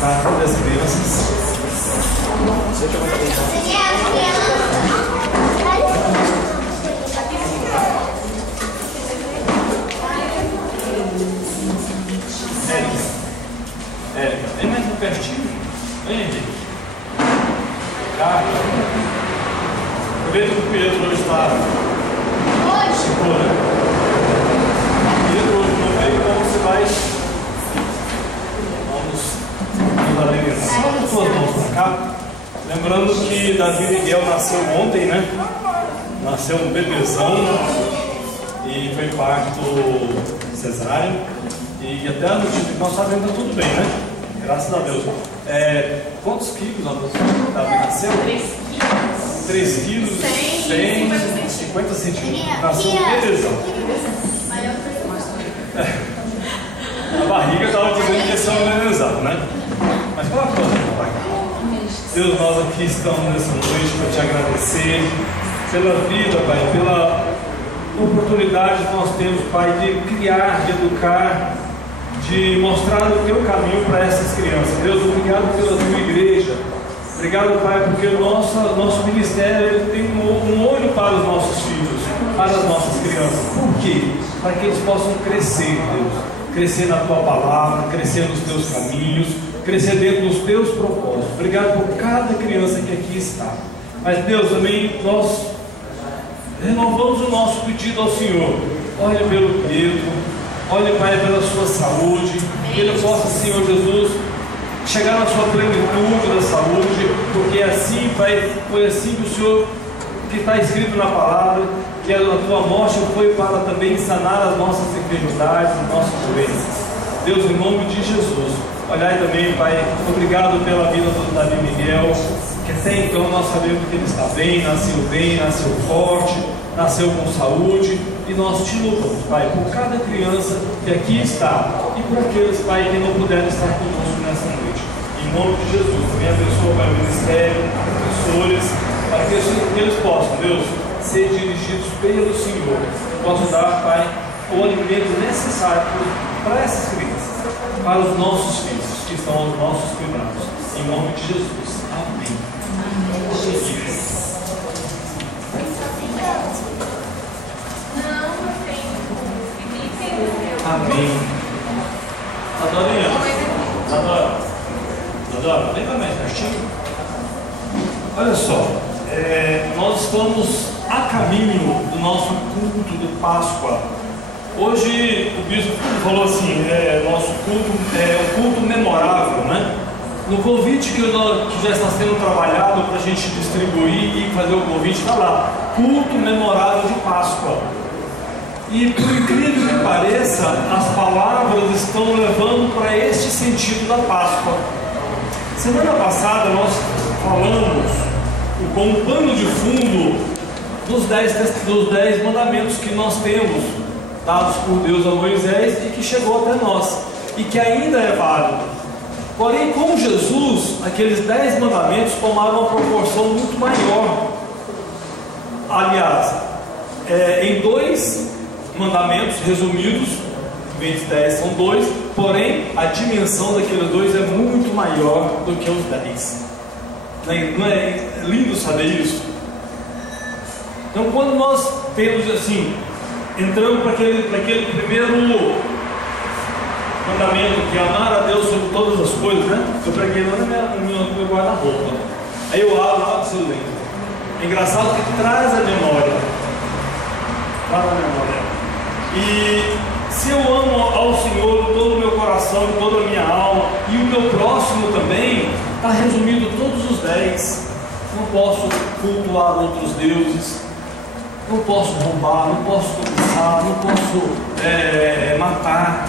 Tá, cadê as crianças? Érica, vem mais um pertinho. Vem, Henrique. Carlos. Aproveita que o Pedro hoje está segura. Pedro hoje não veio, então você vai. Vamos nos alegrar. Coloca as suas mãos para cá. Lembrando que Davi Miguel nasceu ontem, né? Nasceu um bebezão e foi parto cesáreo. E até a notícia que nós sabemos está tudo bem, né? Graças a Deus. Quantos quilos Davi nasceu? 3 quilos, 150 centímetros. Nasceu um bebezão. A barriga estava dizendo que ia ser um nenenzado, né? Mas qual a coisa, pai? Deus, nós aqui estamos nessa noite para te agradecer pela vida, Pai, pela oportunidade que nós temos, Pai, de criar, de educar, de mostrar o teu caminho para essas crianças. Deus, obrigado pela tua igreja. Obrigado, Pai, porque o nosso ministério ele tem um olho para os nossos filhos, para as nossas crianças. Por quê? Para que eles possam crescer, Deus. Crescer na tua palavra, crescer nos teus caminhos, crescer dentro dos teus propósitos. Obrigado por cada criança que aqui está. Mas, Deus, também nós renovamos o nosso pedido ao Senhor. Olha pelo Pedro, olha, Pai, pela sua saúde, que ele possa, Senhor Jesus, chegar na sua plenitude da saúde, porque assim, Pai, foi assim que o Senhor, que está escrito na palavra, que a tua morte foi para também sanar as nossas enfermidades, as nossas doenças. Deus, em nome de Jesus, olhai também, Pai, obrigado pela vida do Davi Miguel, que até então nós sabemos que ele está bem, nasceu forte, nasceu com saúde, e nós te louvamos, Pai, por cada criança que aqui está, e por aqueles, Pai, que não puderam estar conosco nessa noite. Em nome de Jesus, também abençoa, Pai, o ministério, professores, para que eles possam, Deus, ser dirigidos pelo Senhor, possam dar, Pai, o alimento necessário para essas crianças, para os nossos filhos, que estão aos nossos cuidados. Em nome de Jesus. Amém. Amém. Adora, vem mais pertinho. Olha só, nós estamos a caminho do nosso culto de Páscoa. Hoje o bispo falou assim, nosso culto é um culto memorável, né? No convite que já está sendo trabalhado para a gente distribuir e fazer o convite, está lá, culto memorável de Páscoa. E por incrível que pareça, as palavras estão levando para este sentido da Páscoa. Semana passada nós falamos com o pano de fundo dos 10 mandamentos que nós temos, dados por Deus a Moisés e que chegou até nós, e que ainda é válido. Porém, com Jesus, aqueles 10 mandamentos tomaram uma proporção muito maior. Aliás, em 2 mandamentos resumidos, em vez de 10 são 2, porém a dimensão daqueles 2 é muito maior do que os 10. Não é lindo saber isso? Então, quando nós temos assim, entramos para aquele primeiro mandamento, que é amar a Deus sobre todas as coisas, né? Eu preguei lá no meu guarda-roupa. Aí eu abro lá, você lembra. É engraçado que traz a memória. E se eu amo ao Senhor de todo o meu coração, de toda a minha alma, e o meu próximo também, está resumido todos os 10. Não posso cultuar outros deuses, não posso roubar, não posso cobiçar, não posso matar.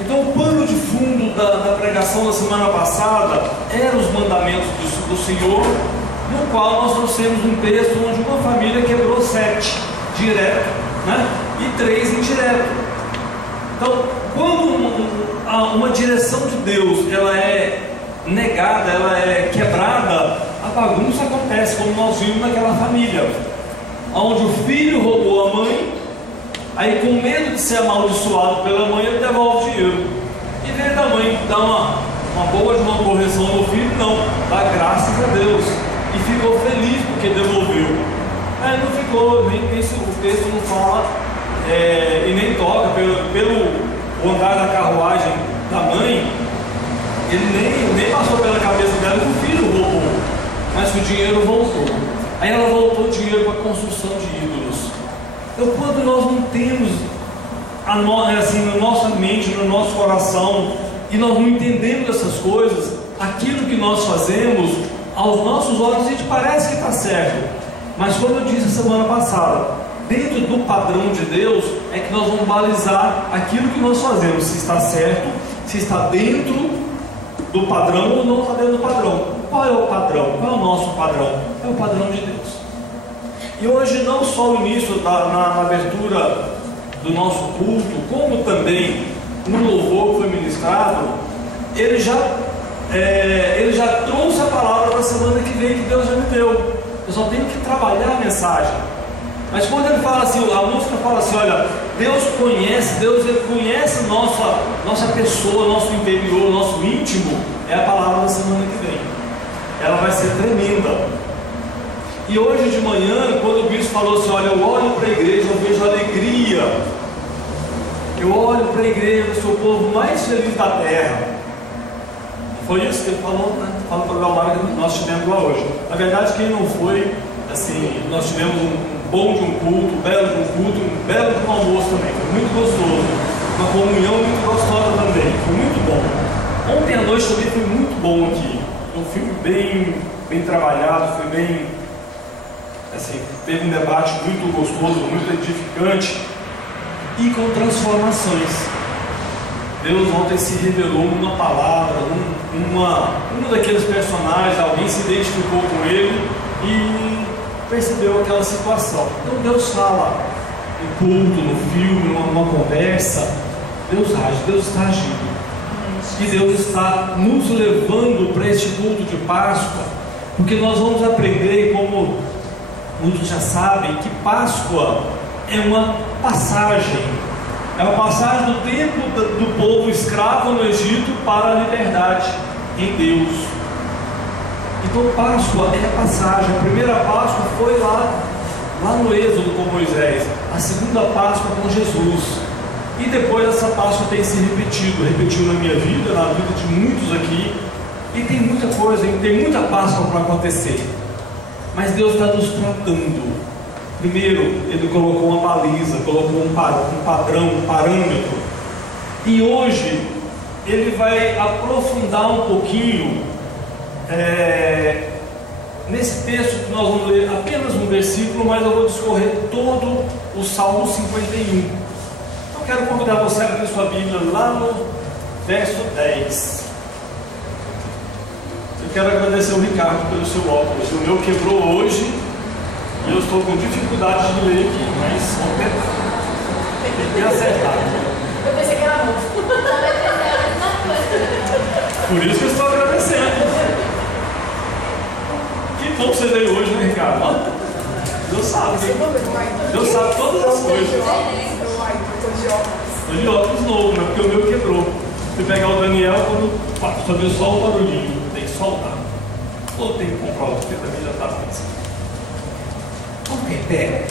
Então o pano de fundo da pregação da semana passada eram os mandamentos do Senhor, no qual nós trouxemos um texto onde uma família quebrou 7 direto, né? E 3 indireto. Então, quando uma direção de Deus ela é negada, ela é quebrada, a bagunça acontece, como nós vimos naquela família, onde o filho roubou a mãe, aí com medo de ser amaldiçoado pela mãe, ele devolve o dinheiro, e vem da mãe dar uma boa dá graças a Deus e ficou feliz porque devolveu. Aí não ficou, nem o texto não fala e nem toca pelo andar da carruagem da mãe, ele nem passou pela cabeça dela que o filho roubou, mas que o dinheiro voltou. Aí ela voltou o dinheiro para a construção de ídolos. Então, quando nós não temos assim, na nossa mente, no nosso coração, e nós não entendemos essas coisas, aquilo que nós fazemos, aos nossos olhos, a gente parece que está certo. Mas como eu disse semana passada, dentro do padrão de Deus, é que nós vamos balizar aquilo que nós fazemos, se está certo, se está dentro do padrão ou não está dentro do padrão. Qual é o padrão? Qual é o nosso padrão? É o padrão de Deus. E hoje, não só o início na abertura do nosso culto, como também no louvor que foi ministrado, ele já trouxe a palavra da semana que vem que Deus já me deu. Eu só tenho que trabalhar a mensagem. Mas quando ele fala assim, a música fala assim, olha, Deus conhece nossa pessoa, nosso interior, nosso íntimo, é a palavra da semana que vem. Ela vai ser tremenda. E hoje de manhã, quando o bispo falou assim, olha, eu olho para a igreja, eu vejo alegria. Eu olho para a igreja, eu sou o povo mais feliz da terra. Foi isso que ele falou, né? Fala para o Galmar que nós tivemos lá hoje. Na verdade, quem não foi, assim, nós tivemos um bom de um culto, um belo de um culto, um belo de um almoço também. Foi muito gostoso. Uma comunhão muito gostosa também. Foi muito bom. Ontem à noite também foi muito bom aqui. Um filme bem trabalhado, foi bem, assim, teve um debate muito gostoso, muito edificante e com transformações. Deus ontem se revelou numa palavra, um daqueles personagens, alguém se identificou com ele e percebeu aquela situação. Então Deus fala no culto, no filme, numa conversa, Deus age, Deus está agindo. E Deus está nos levando para este culto de Páscoa, porque nós vamos aprender, como muitos já sabem, que Páscoa é uma passagem. É uma passagem do tempo do povo escravo no Egito para a liberdade em Deus. Então Páscoa é a passagem. A primeira Páscoa foi lá no Êxodo com Moisés. A segunda Páscoa com Jesus. E depois essa Páscoa tem se repetiu na minha vida, na vida de muitos aqui. E tem muita coisa, tem muita Páscoa para acontecer. Mas Deus está nos tratando. Primeiro, Ele colocou uma baliza, colocou um padrão, um parâmetro. E hoje, Ele vai aprofundar um pouquinho nesse texto que nós vamos ler apenas um versículo, mas eu vou discorrer todo o Salmo 51. Então, quero convidar você a abrir sua Bíblia lá no verso 10. Eu quero agradecer ao Ricardo pelo seu óculos. O meu quebrou hoje. E eu estou com dificuldade de ler aqui, mas vamos tentar. Tem que acertar. Eu pensei que era novo. Por isso que eu estou agradecendo. Que bom que você veio hoje, né, Ricardo? Deus sabe. Deus sabe todas as coisas. Estou de óculos novo, né? Porque o meu quebrou. Fui pegar o Daniel quando fazer só o barulhinho. Tem que soltar. Ou tem que comprar outro, porque também já está pensando. Vamos em pé,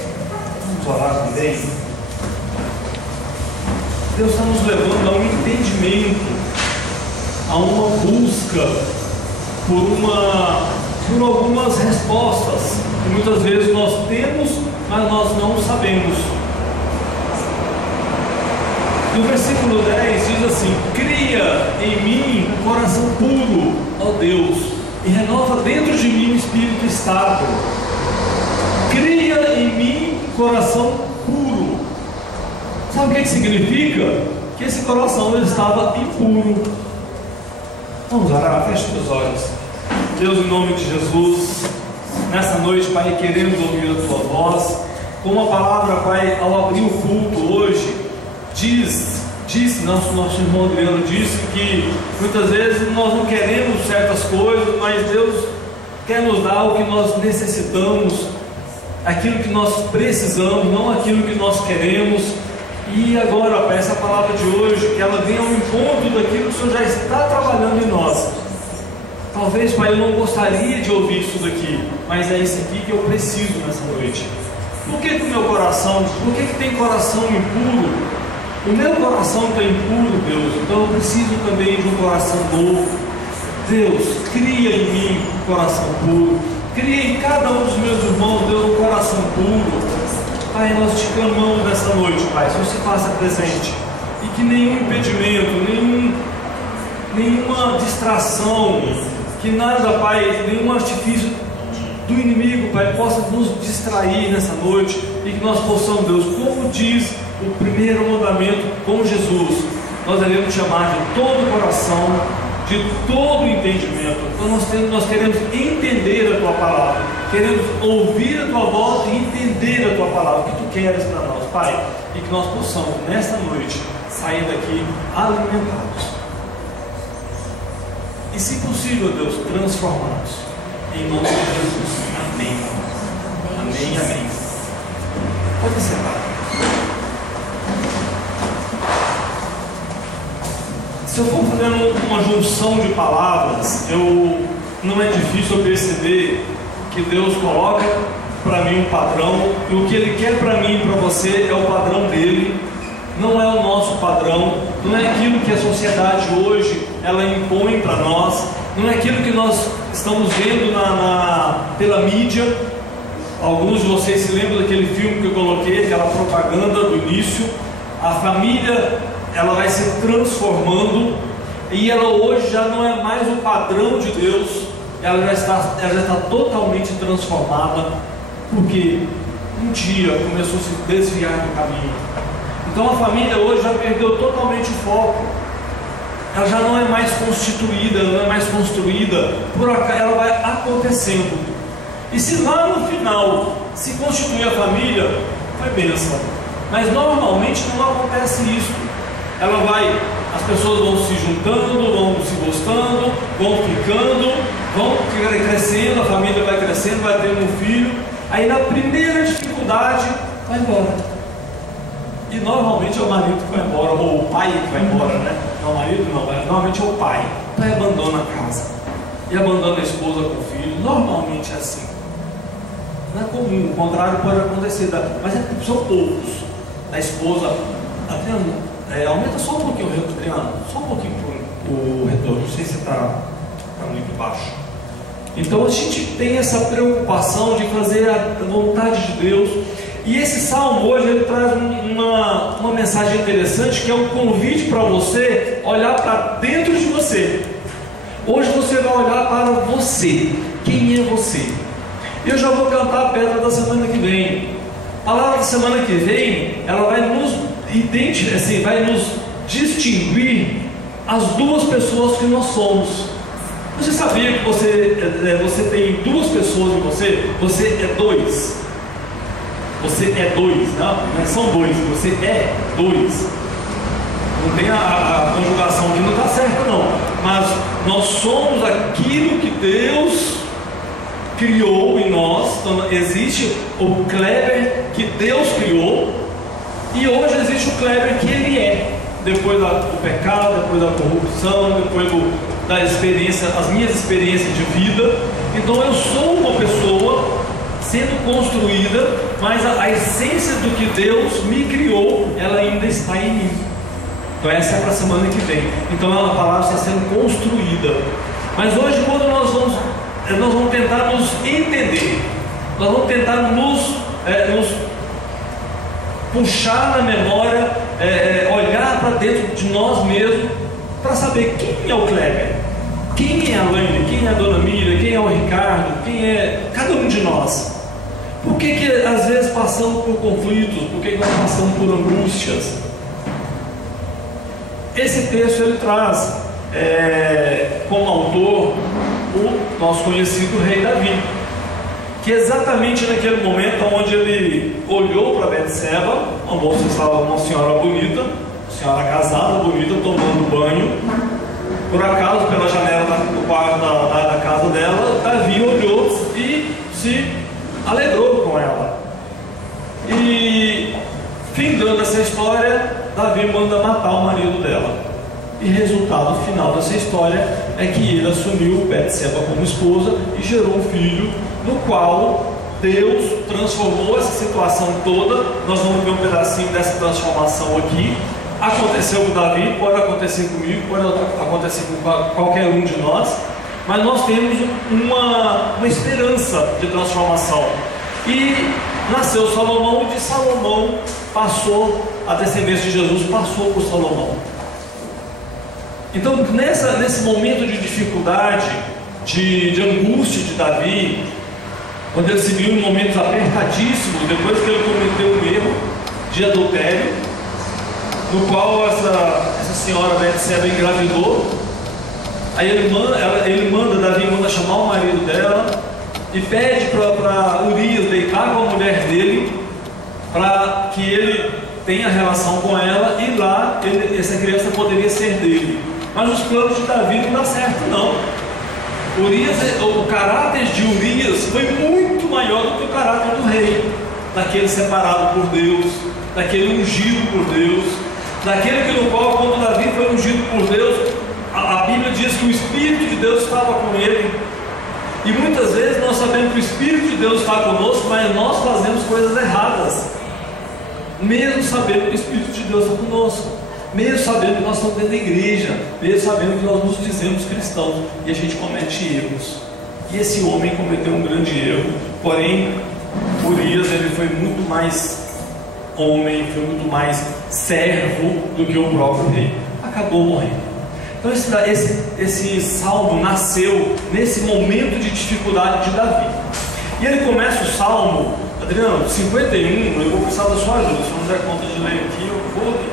vamos orar também. Deus está nos levando a um entendimento, a uma busca por algumas respostas que muitas vezes nós temos, mas nós não sabemos. E o versículo 10 diz assim: cria em mim um coração puro, ó Deus, e renova dentro de mim um espírito estável. Cria em mim um coração puro. Sabe o que significa? Que esse coração ele estava impuro. Vamos orar, feche os olhos. Deus, em nome de Jesus, nessa noite, Pai, queremos ouvir a Tua voz. Como a palavra, Pai, ao abrir o culto hoje, disse, nosso irmão Adriano disse que muitas vezes nós não queremos certas coisas, mas Deus quer nos dar o que nós necessitamos, aquilo que nós precisamos, não aquilo que nós queremos. E agora, Pai, essa palavra de hoje, que ela venha ao encontro daquilo que o Senhor já está trabalhando em nós. Talvez, Pai, eu não gostaria de ouvir isso daqui, mas é isso aqui que eu preciso nessa noite. Por que o meu coração, por que tem coração impuro? O meu coração está impuro, Deus, então eu preciso também de um coração novo. Deus, cria em mim um coração puro, cria em cada um dos meus irmãos, Deus, um coração puro. Pai, nós te clamamos nessa noite, Pai, se você faça presente, e que nenhum impedimento, nenhuma distração, que nada, Pai, nenhum artifício do inimigo, Pai, possa nos distrair nessa noite, e que nós possamos, Deus, como diz o primeiro mandamento com Jesus, nós devemos te amar de todo o coração, de todo o entendimento. Então nós queremos entender a tua palavra, queremos ouvir a tua voz e entender a tua palavra, o que tu queres para nós, Pai, e que nós possamos nesta noite sair daqui alimentados e, se possível, Deus, transformados em nome de Jesus. Amém. Amém, amém. Pode sentar. Se eu for fazendo uma junção de palavras, não é difícil eu perceber que Deus coloca para mim um padrão, e o que Ele quer para mim e para você é o padrão dele, não é o nosso padrão, não é aquilo que a sociedade hoje ela impõe para nós, não é aquilo que nós estamos vendo pela mídia. Alguns de vocês se lembram daquele filme que eu coloquei, aquela propaganda do início. A família, ela vai se transformando, e ela hoje já não é mais o padrão de Deus, ela já está totalmente transformada, porque um dia começou a se desviar do caminho. Então a família hoje já perdeu totalmente o foco, ela já não é mais constituída, ela não é mais construída, por acaso ela vai acontecendo. E se lá no final se constituir a família, foi bênção, mas normalmente não acontece isso. As pessoas vão se juntando, vão se gostando, vão ficando, vão crescendo, a família vai crescendo, vai tendo um filho, aí na primeira dificuldade vai embora. E normalmente é o marido que vai embora, ou o pai que vai embora, né? Não, o marido não, normalmente é o pai. O pai abandona a casa e abandona a esposa com o filho, normalmente é assim. Não é comum, o contrário pode acontecer, mas são poucos. Da esposa, Adriano, aumenta só um pouquinho o retorno, Adriano, só um pouquinho o retorno, não sei se está muito baixo. Então a gente tem essa preocupação de fazer a vontade de Deus. E esse salmo hoje ele traz uma mensagem interessante, que é um convite para você olhar para dentro de você. Hoje você vai olhar para você. Quem é você? Eu já vou cantar a pedra da semana que vem. A palavra da semana que vem, ela vai nos identificar, assim, vai nos distinguir as duas pessoas que nós somos. Você sabia que você tem duas pessoas em você? Você é dois. Você é dois, não são dois, você é dois. Não tem a conjugação que não está certa, não. Mas nós somos aquilo que Deus criou em nós. Então, existe o Kleber que Deus criou, e hoje existe o Kleber que ele é, depois do pecado, depois da corrupção, depois da experiência, as minhas experiências de vida. Então eu sou uma pessoa sendo construída, mas a essência do que Deus me criou, ela ainda está em mim. Então essa é para a semana que vem. Então a palavra está sendo construída. Mas hoje, quando nós vamos tentar nos entender, nós vamos tentar nos puxar na memória, olhar para dentro de nós mesmos, para saber quem é o Kleber, quem é a Laine, quem é a Dona Miriam, quem é o Ricardo, quem é cada um de nós. Por que às vezes passamos por conflitos? Por que nós passamos por angústias? Esse texto ele traz como autor o nosso conhecido rei Davi, que exatamente naquele momento onde ele olhou para Betseba, a moça estava uma senhora bonita, senhora casada, bonita, tomando banho. Por acaso, pela janela do quarto da casa dela, Davi olhou e se alegrou com ela. E, findando essa história, Davi manda matar o marido dela. e resultado final dessa história é que ele assumiu Betseba como esposa e gerou um filho, no qual Deus transformou essa situação toda. Nós vamos ver um pedacinho dessa transformação aqui. Aconteceu com Davi, pode acontecer comigo, pode acontecer com qualquer um de nós, mas nós temos uma esperança de transformação. E nasceu Salomão, e de Salomão passou, a descendência de Jesus passou por Salomão. Então nesse momento de dificuldade, de angústia de Davi, quando ele se viu em momentos apertadíssimos, depois que ele cometeu um erro de adultério, no qual essa senhora Betseba engravidou, aí Davi manda chamar o marido dela e pede para Urias deitar com a mulher dele, para que ele tenha relação com ela, e lá essa criança poderia ser dele. Mas os planos de Davi não dão certo, não. O caráter de Urias foi muito maior do que o caráter do rei, daquele separado por Deus, daquele ungido por Deus, daquele que no qual, quando Davi foi ungido por Deus, a Bíblia diz que o Espírito de Deus estava com ele. E muitas vezes nós sabemos que o Espírito de Deus está conosco, mas nós fazemos coisas erradas, mesmo sabendo que o Espírito de Deus está conosco, mesmo sabendo que nós estamos dentro da igreja, mesmo sabendo que nós nos dizemos cristãos, e a gente comete erros. E esse homem cometeu um grande erro. Porém, Urias, ele foi muito mais homem, foi muito mais servo do que o próprio rei. Acabou morrendo. Então esse salmo nasceu nesse momento de dificuldade de Davi. E ele começa o salmo, Adriano, 51, eu vou precisar da sua ajuda, se eu não der conta de ler aqui, eu vou ler.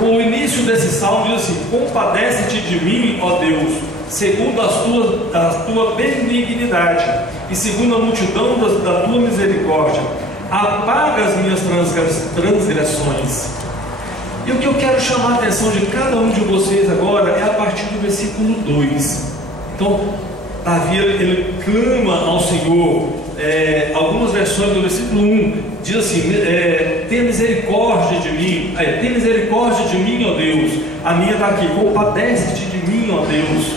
O início desse salmo diz assim: compadece-te de mim, ó Deus, segundo a tua benignidade e segundo a multidão da tua misericórdia, apaga as minhas transgressões. E o que eu quero chamar a atenção de cada um de vocês agora é a partir do versículo 2. Então, Davi, ele clama ao Senhor. Algumas versões do versículo 1 diz assim: tem misericórdia de mim, tem misericórdia de mim, ó Deus. A minha está aqui: compadece-te de mim, ó Deus.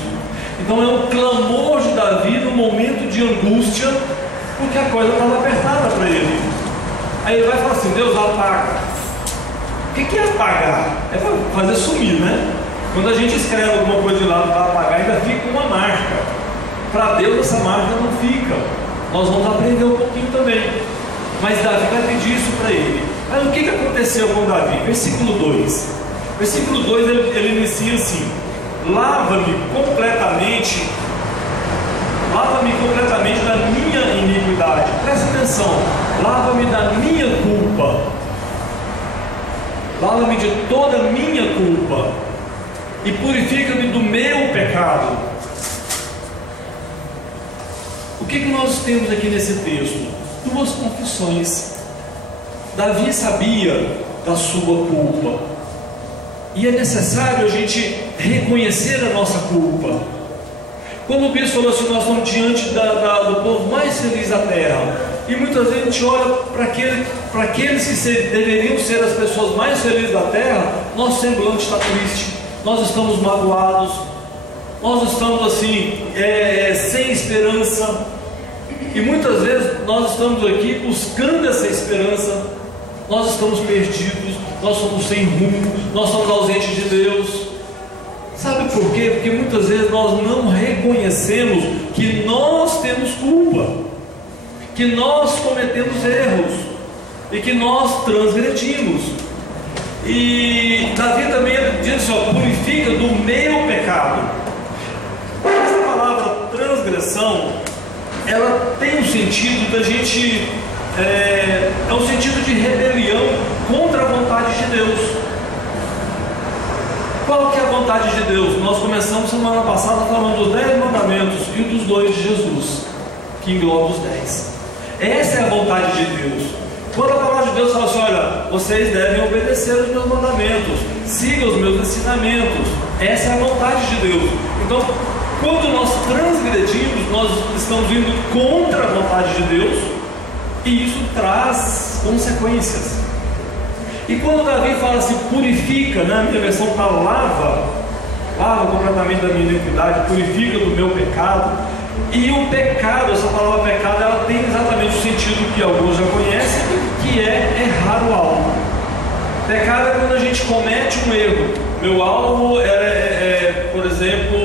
Então é um clamor de Davi no momento de angústia, porque a coisa estava apertada para ele. Aí ele vai falar assim: Deus, apaga. O que é apagar? É para fazer sumir, né? Quando a gente escreve alguma coisa de lado para apagar, ainda fica uma marca. Para Deus essa marca não fica. Nós vamos aprender um pouquinho também. Mas Davi vai pedir isso para ele. Mas o que aconteceu com Davi? Versículo 2. Versículo 2 ele inicia assim: lava-me completamente da minha iniquidade. Presta atenção. Lava-me da minha culpa. Lava-me de toda a minha culpa e purifica-me do meu pecado. O que nós temos aqui nesse texto? Duas confissões. Davi sabia da sua culpa, e é necessário a gente reconhecer a nossa culpa. Quando o bispo falou assim: nós estamos diante do povo mais feliz da terra, e muitas vezes a gente olha para aqueles que deveriam ser as pessoas mais felizes da terra, nosso semblante está triste, nós estamos magoados, nós estamos assim, sem esperança, e muitas vezes nós estamos aqui buscando essa esperança, nós estamos perdidos, nós somos sem rumo, nós somos ausentes de Deus. Sabe por quê? Porque muitas vezes nós não reconhecemos que nós temos culpa, que nós cometemos erros e que nós transgredimos. E Davi também diz assim: ó, purifica do meu pecado. Essa palavra transgressão, ela tem um sentido da gente, é um sentido de rebelião contra a vontade de Deus. Qual que é a vontade de Deus? Nós começamos semana passada falando dos 10 mandamentos e dos 2 de Jesus, que engloba os 10. Essa é a vontade de Deus. Quando a palavra de Deus fala assim: olha, vocês devem obedecer os meus mandamentos, sigam os meus ensinamentos, essa é a vontade de Deus. Então, quando nós transgredimos, nós estamos indo contra a vontade de Deus, e isso traz consequências. E quando Davi fala assim, purifica, né? A minha versão está lava completamente da minha iniquidade, purifica do meu pecado. E o pecado, essa palavra pecado, ela tem exatamente o sentido que alguns já conhecem, que é errar o alvo. Pecado é quando a gente comete um erro. Meu alvo por exemplo,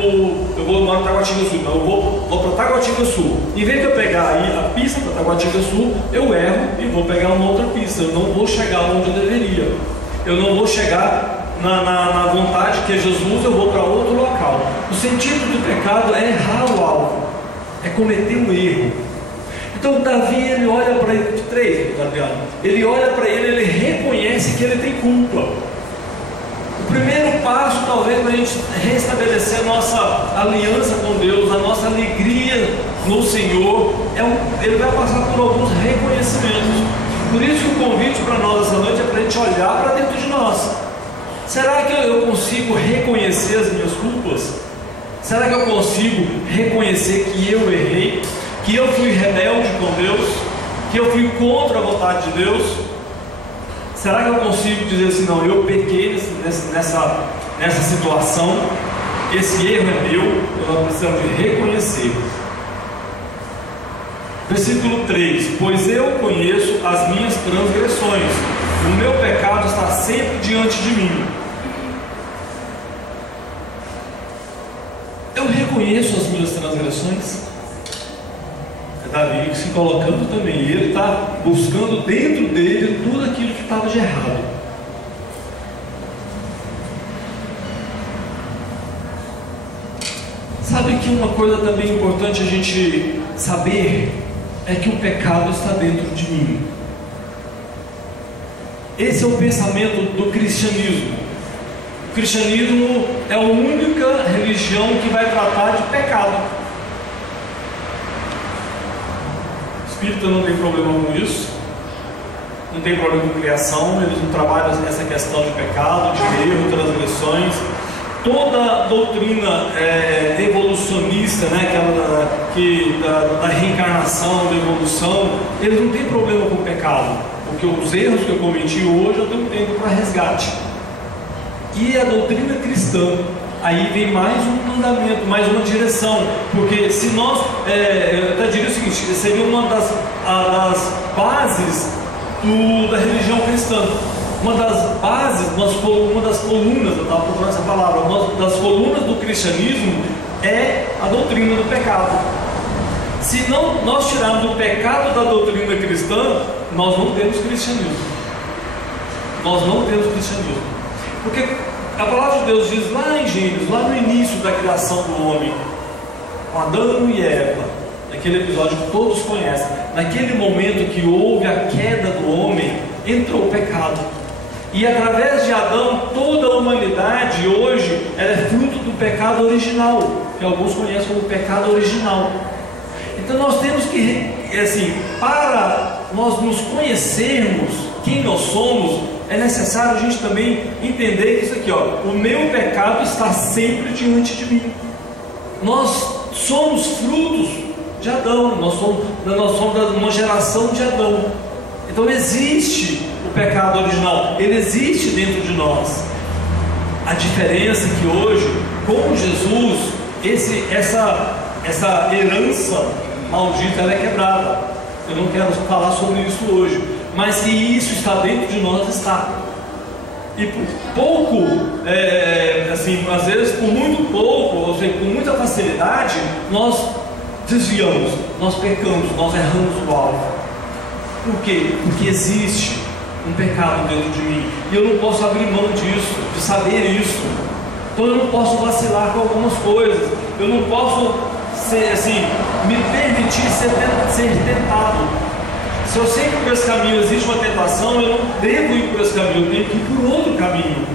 eu vou para Taguatinga Sul, então eu vou para Taguatinga Sul. Em vez de eu pegar aí a pista para Taguatinga Sul, eu erro e vou pegar uma outra pista. Eu não vou chegar onde eu deveria. Eu não vou chegar na vontade que é Jesus, eu vou para outro local. O sentido do pecado é errar o alvo, é cometer um erro. Então Davi, ele olha para ele, ele olha para ele reconhece que ele tem culpa. O primeiro passo, talvez, para a gente restabelecer a nossa aliança com Deus, a nossa alegria no Senhor, ele vai passar por alguns reconhecimentos. Por isso que o convite para nós essa noite é para a gente olhar para dentro de nós. Será que eu consigo reconhecer as minhas culpas? Será que eu consigo reconhecer que eu errei? Que eu fui rebelde com Deus? Que eu fui contra a vontade de Deus? Será que eu consigo dizer assim, não, eu pequei nessa situação, esse erro é meu, nós precisamos de reconhecer. Versículo 3: pois eu conheço as minhas transgressões, o meu pecado está sempre diante de mim. Eu reconheço as minhas transgressões. É Davi se colocando também, e ele está buscando dentro dele tudo aquilo que estava de errado. Sabe que uma coisa também importante a gente saber é que o pecado está dentro de mim. Esse é o pensamento do cristianismo. O cristianismo é a única religião que vai tratar de pecado. O espírita não tem problema com isso, não tem problema com criação, eles não trabalham essa questão de pecado, de erro, transgressões. Toda doutrina evolucionista, né, da reencarnação, da evolução, eles não têm problema com o pecado, porque os erros que eu cometi hoje eu tenho tempo para resgate. E a doutrina cristã, aí vem mais um mandamento, mais uma direção, porque se nós, eu até diria o seguinte, seria uma das bases da religião cristã. Uma das bases, uma das colunas, eu estava procurando essa palavra, uma das colunas do cristianismo é a doutrina do pecado. Se não nós tirarmos o pecado da doutrina cristã, nós não temos cristianismo. Nós não temos cristianismo. Porque a palavra de Deus diz lá em Gênesis, lá no início da criação do homem, com Adão e Eva, naquele episódio que todos conhecem, naquele momento que houve a queda do homem, entrou o pecado. E através de Adão, toda a humanidade hoje ela é fruto do pecado original, que alguns conhecem como pecado original. Então nós temos que, assim, para nós nos conhecermos quem nós somos, é necessário a gente também entender isso aqui, ó, o meu pecado está sempre diante de mim. Nós somos frutos de Adão, nós somos uma geração de Adão. Então existe o pecado original, ele existe dentro de nós. A diferença é que hoje, com Jesus, essa herança maldita ela é quebrada. Eu não quero falar sobre isso hoje, mas que isso está dentro de nós, está. E por pouco, assim, às vezes por muito pouco, ou seja, com muita facilidade, nós desviamos, nós pecamos, nós erramos o alvo. Por quê? Porque existe um pecado dentro de mim, e eu não posso abrir mão disso, de saber isso. Então eu não posso vacilar com algumas coisas, eu não posso ser, assim, me permitir ser tentado. Se eu sei que por esse caminho existe uma tentação, eu não devo ir por esse caminho, eu tenho que ir por outro caminho.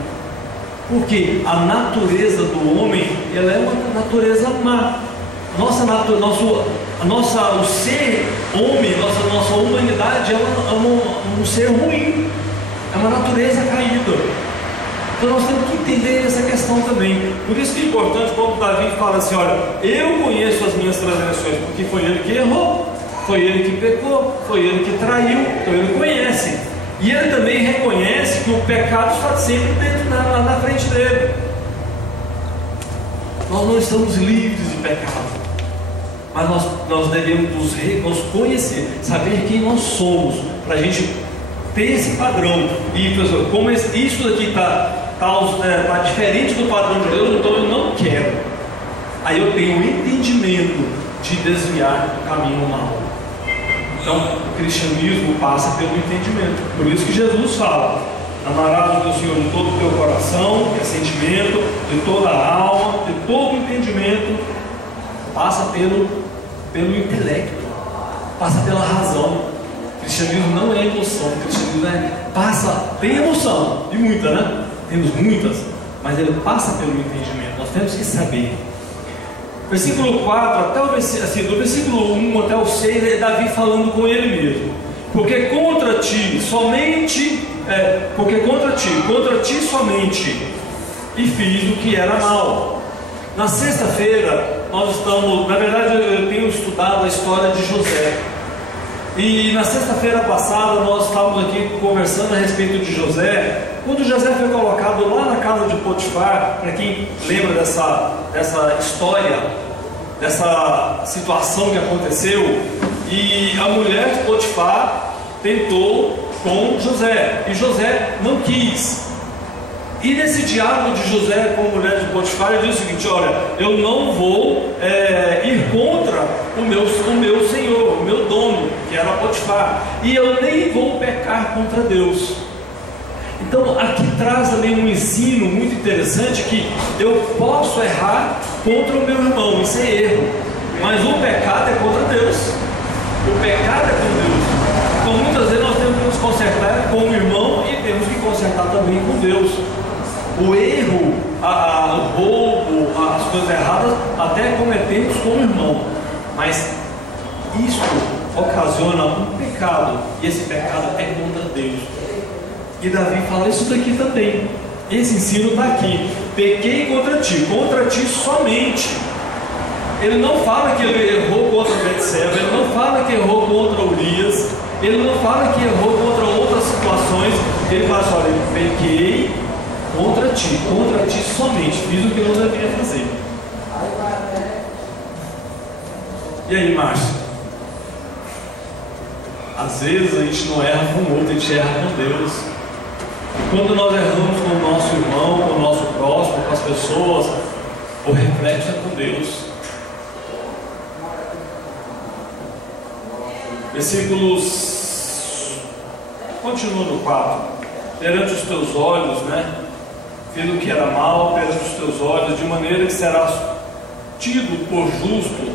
Porque a natureza do homem, ela é uma natureza má. O ser homem, nossa humanidade é um ser ruim, é uma natureza caída. Então nós temos que entender essa questão também. Por isso que é importante quando Davi fala assim, olha, eu conheço as minhas transgressões, porque foi ele que errou, foi ele que pecou, foi ele que traiu, então ele conhece. E ele também reconhece que o pecado está sempre dentro, na frente dele. Nós não estamos livres de pecado, mas nós devemos nos conhecer, saber quem nós somos, para a gente ter esse padrão. E pessoal, como isso daqui está diferente do padrão de Deus, então eu não quero. Aí eu tenho o entendimento de desviar do caminho mal. Então o cristianismo passa pelo entendimento. Por isso que Jesus fala: amarás o teu Senhor de todo o teu coração, que é sentimento, de toda a alma, de todo o entendimento. Passa pelo intelecto, passa pela razão. O cristianismo não é emoção, o cristianismo tem emoção, e muita, né? Temos muitas, mas ele passa pelo entendimento. Nós temos que saber. Versículo 4, até o do versículo 1 até o 6, é Davi falando com ele mesmo. Porque contra ti somente, e fiz o que era mal. Na sexta-feira, nós estamos, na verdade eu tenho estudado a história de José. E na sexta-feira passada nós estávamos aqui conversando a respeito de José. Quando José foi colocado lá na casa de Potifar, para quem lembra dessa história, dessa situação que aconteceu, e a mulher de Potifar tentou com José, e José não quis. E nesse diálogo de José com a mulher de Potifar, ele diz o seguinte: olha, eu não vou ir contra o meu senhor, o meu dono, que era Potifar, e eu nem vou pecar contra Deus. Então aqui traz também um ensino muito interessante, que eu posso errar contra o meu irmão, isso é erro, mas o pecado é contra Deus. O pecado é contra Deus. Então muitas vezes nós temos que nos consertar com o irmão e temos que consertar também com Deus. O erro, o roubo, as coisas erradas, até cometemos com o irmão, mas isso ocasiona um pecado, e esse pecado é contra Deus. E Davi fala isso daqui também. Esse ensino está aqui: pequei contra ti somente. Ele não fala que ele errou contra Betseba, ele não fala que errou contra Urias, ele não fala que errou contra outras situações. Ele fala só: olha, pequei contra ti somente, fiz o que eu não devia fazer. E aí, Márcio? Às vezes a gente não erra com o outro, a gente erra com Deus. Quando nós erramos com o nosso irmão, com o nosso próximo, com as pessoas, o reflexo é com Deus. Versículos, continua no 4: perante os teus olhos, fiz o que era mal perante os teus olhos, de maneira que serás tido por justo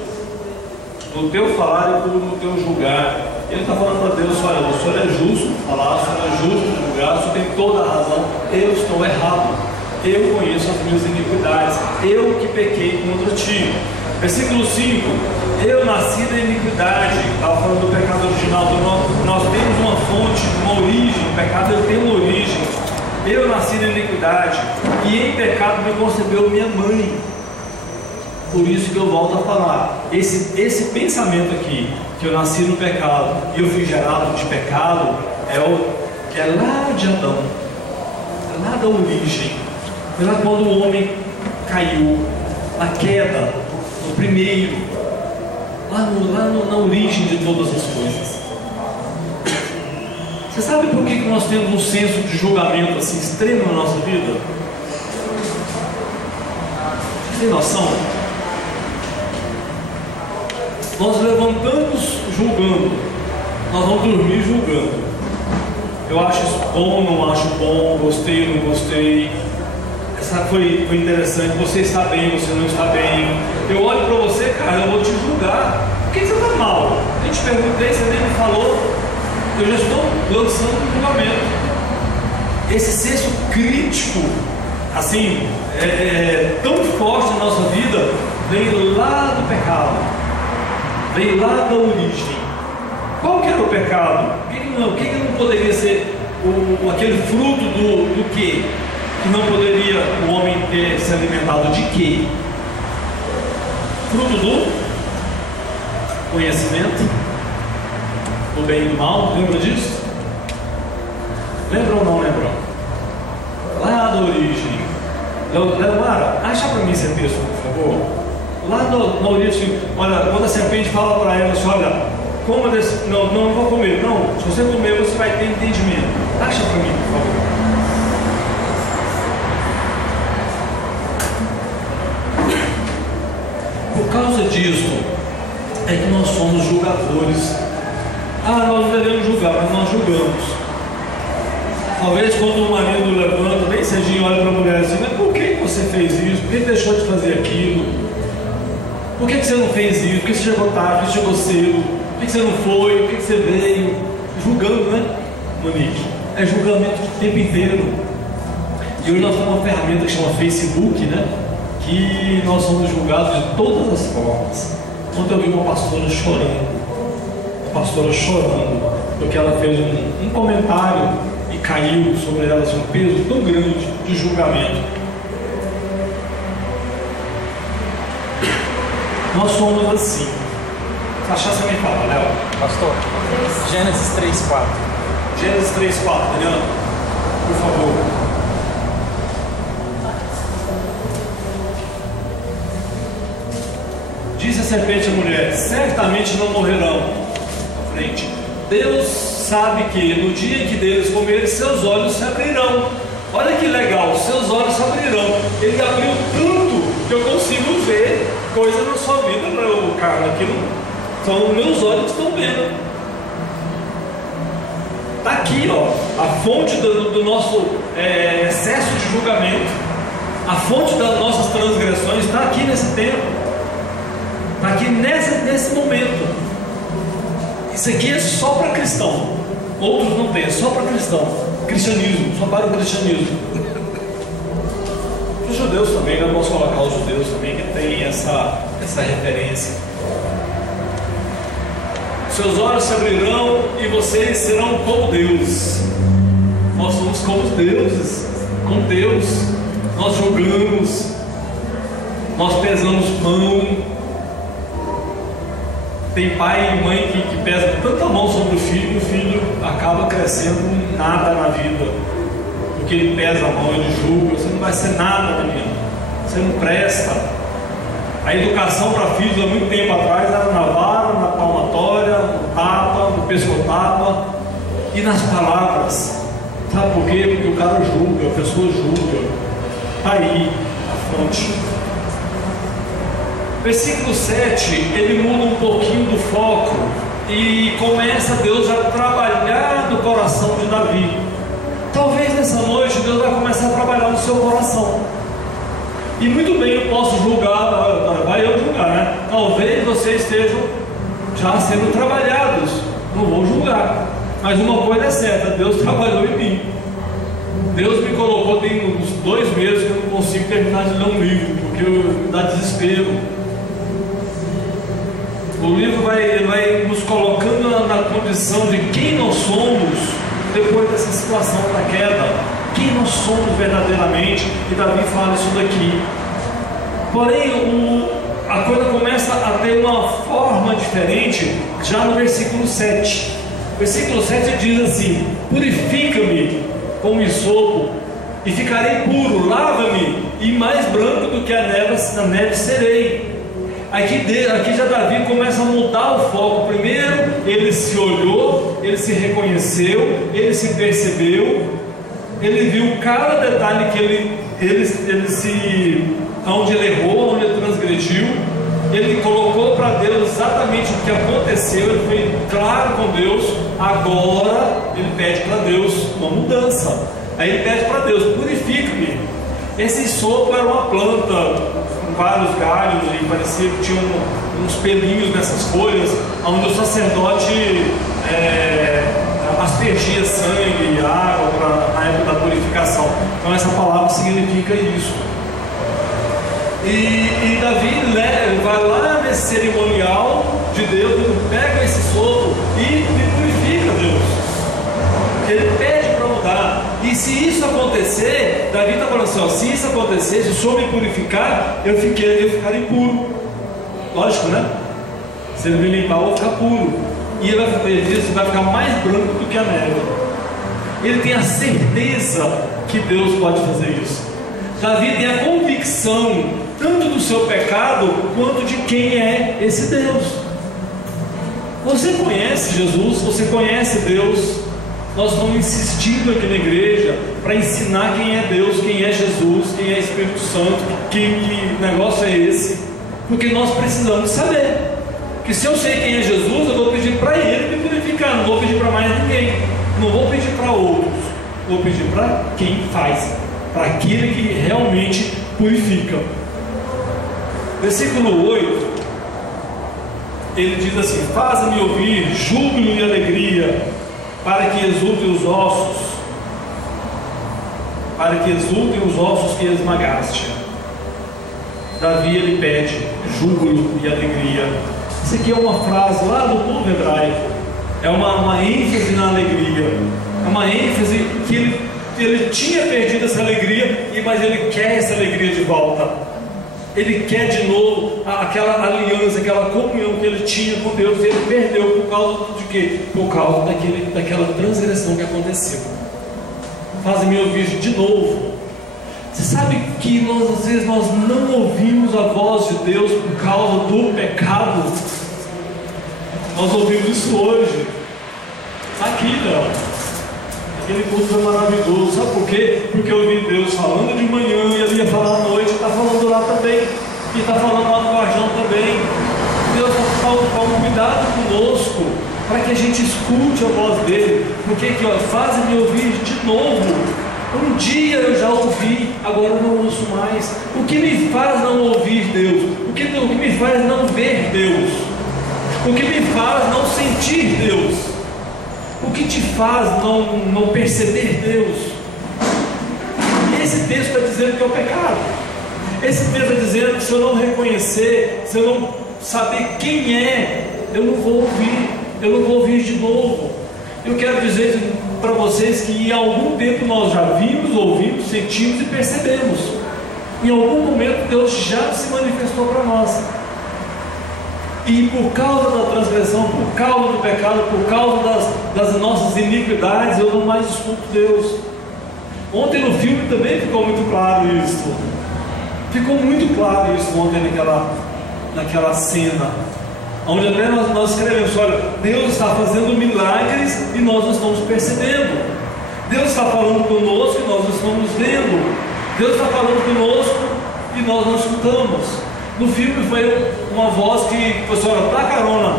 no teu falar e no teu julgar. Ele está falando para Deus: olha, o Senhor é justo no falar, o Senhor é justo no julgar, o Senhor tem toda a razão, eu estou errado, eu conheço as minhas iniquidades, eu que pequei contra ti. Versículo 5: eu nasci da iniquidade. Estava falando do pecado original. Nós temos uma fonte, uma origem. O pecado ele tem uma origem. Eu nasci da iniquidade, e em pecado me concebeu minha mãe. Por isso que eu volto a falar, esse pensamento aqui, que eu nasci no pecado e eu fui gerado de pecado, é lá de Adão, é lá da origem, é lá quando o homem caiu, na queda, no primeiro, lá na origem de todas as coisas. Você sabe por que nós temos um senso de julgamento assim extremo na nossa vida? Você tem noção? Nós levantamos julgando, nós vamos dormir julgando. Eu acho isso bom, não acho bom, gostei, não gostei. Essa foi interessante, você está bem, você não está bem. Eu olho para você, cara, eu vou te julgar. Por que você está mal? Eu te perguntei, você nem me falou. Eu já estou lançando um julgamento. Esse senso crítico, assim, tão forte na nossa vida, vem lá do pecado. Veio lá da origem. Qual que era o pecado? O que não poderia ser aquele fruto do quê? Que não poderia o homem ter se alimentado de quê? Fruto do conhecimento, do bem e do mal, lembra disso? Lembra ou não lembra? Lá da origem. Leomara, acha para mim esse texto, por favor. Lá na origem, olha, quando a serpente fala para ela assim, olha, coma desse. Não vou comer. Não, se você comer, você vai ter entendimento. Acha para mim, por favor. Por causa disso, é que nós somos julgadores. Nós não devemos julgar, mas nós julgamos. Talvez quando o marido levanta, bem cedinho, olha para a mulher assim, mas por que você fez isso? Por que deixou de fazer aquilo? Por que você não fez isso? Por que você chegou tarde? Por que chegou cedo? Por que você não foi? Por que você veio? Julgando, né, Monique? É julgamento o tempo inteiro. E hoje nós temos uma ferramenta que chama Facebook, né? Que nós somos julgados de todas as formas. Ontem eu vi uma pastora chorando, porque ela fez um comentário e caiu sobre ela assim, um peso tão grande de julgamento. Nós somos assim. Se achar, você me fala, Léo. Pastor, Gênesis 3:4. Gênesis 3:4, Adriano, por favor. Disse a serpente à mulher: certamente não morrerão. À frente. Deus sabe que no dia que deles comerem, seus olhos se abrirão. Olha que legal, seus olhos se abrirão. Ele abriu tanto que eu consigo ver coisa na sua vida, meu cara. Aqui são os meus olhos que estão vendo. Está aqui, ó, a fonte do nosso excesso de julgamento, a fonte das nossas transgressões está aqui nesse tempo, está aqui nesse momento. Isso aqui é só para cristão, outros não tem, é só para cristão. Cristianismo, só para o cristianismo. Os judeus também, não posso colocar os judeus também que tem essa referência. Seus olhos se abrirão e vocês serão como Deus. Nós somos como deuses, com Deus. Nós julgamos, nós pesamos mão. Tem pai e mãe que pesa tanta mão sobre o filho acaba crescendo nada na vida, porque ele pesa a mão, ele julga. Você não vai ser nada, menino, você não presta. A educação para filhos há muito tempo atrás era na vara, na palmatória, no tapa, no pescotapa e nas palavras. Sabe por quê? Porque o cara julga, a pessoa julga. Está aí a fonte. Versículo 7, ele muda um pouquinho do foco e começa Deus a trabalhar no coração de Davi. Talvez nessa noite Deus vai começar a trabalhar no seu coração. E muito bem, eu posso julgar, vai eu julgar, né? Talvez vocês estejam já sendo trabalhados, não vou julgar. Mas uma coisa é certa, Deus trabalhou em mim. Deus me colocou, tem uns 2 meses que eu não consigo terminar de ler um livro, porque dá desespero. O livro vai nos colocando na condição de quem nós somos depois dessa situação da queda, quem nós somos verdadeiramente, e Davi fala isso daqui. Porém, a coisa começa a ter uma forma diferente já no versículo 7. O versículo 7 diz assim: purifica-me com hisopo e ficarei puro, lava-me e mais branco do que a neve serei. Aqui já Davi começa a mudar o foco. Primeiro ele se olhou, ele se reconheceu, ele se percebeu, ele viu cada detalhe que onde ele errou, onde ele transgrediu. Ele colocou para Deus exatamente o que aconteceu, ele foi claro com Deus. Agora ele pede para Deus uma mudança. Aí ele pede para Deus: purifica-me. Esse sopro era uma planta com vários galhos e parecia que tinha uns pelinhos nessas folhas, onde o sacerdote aspergia sangue e água na época da purificação. Então essa palavra significa isso. E Davi vai lá nesse cerimonial de Deus, ele pega esse sopro e purifica Deus. Ele pede para mudar. E se isso acontecer, Davi está falando assim: ó, se isso acontecer, se o Senhor me purificar, eu ficarei puro. Lógico, né? Se ele me limpar, eu vou ficar puro. E ele diz que vai ficar mais branco do que a neve. ele tem a certeza que Deus pode fazer isso. Davi tem a convicção tanto do seu pecado quanto de quem é esse Deus. Você conhece Jesus, você conhece Deus. Nós vamos insistindo aqui na igreja para ensinar quem é Deus, quem é Jesus, quem é Espírito Santo, que negócio é esse, porque nós precisamos saber. Que se eu sei quem é Jesus, eu vou pedir para Ele me purificar, não vou pedir para mais ninguém, não vou pedir para outros, vou pedir para quem faz, para aquele que realmente purifica. Versículo 8, ele diz assim: faça-me ouvir júbilo e alegria, para que exultem os ossos, que esmagaste. Davi, ele pede júbilo e alegria. Isso aqui é uma frase lá do povo hebraico, é uma ênfase na alegria, é uma ênfase que ele tinha perdido essa alegria, mas ele quer essa alegria de volta. Ele quer de novo aquela aliança, aquela comunhão que ele tinha com Deus, e ele perdeu por causa de quê? Por causa daquela transgressão que aconteceu. Fazem-me ouvir de novo. Você sabe que às vezes nós não ouvimos a voz de Deus por causa do pecado? Nós ouvimos isso hoje, aqui, Léo. Aquele culto é maravilhoso. Sabe por quê? Porque eu ouvi Deus falando de manhã e ele ia falar à noite, está falando lá também, e está falando lá no Guardião também. Deus está falando cuidado conosco, para que a gente escute a voz dele. Porque aqui, ó, faz-me ouvir de novo. Um dia eu já ouvi, agora eu não ouço mais. O que me faz não ouvir Deus? O que me faz não ver Deus? O que me faz não sentir Deus? O que te faz não perceber Deus? E esse texto está dizendo que é o pecado. Esse texto está dizendo que se eu não reconhecer, se eu não saber quem é, eu não vou ouvir de novo. Eu quero dizer para vocês que em algum tempo nós já vimos, ouvimos, sentimos e percebemos. Em algum momento Deus já se manifestou para nós. E por causa da transgressão, por causa do pecado, por causa das nossas iniquidades, eu não mais escuto Deus. Ontem no filme também ficou muito claro isso. Ficou muito claro isso ontem naquela cena, onde até nós escrevemos: olha, Deus está fazendo milagres e nós não estamos percebendo. Deus está falando conosco e nós não estamos vendo. Deus está falando conosco e nós não escutamos. No filme foi uma voz que falou assim: olha, dá carona.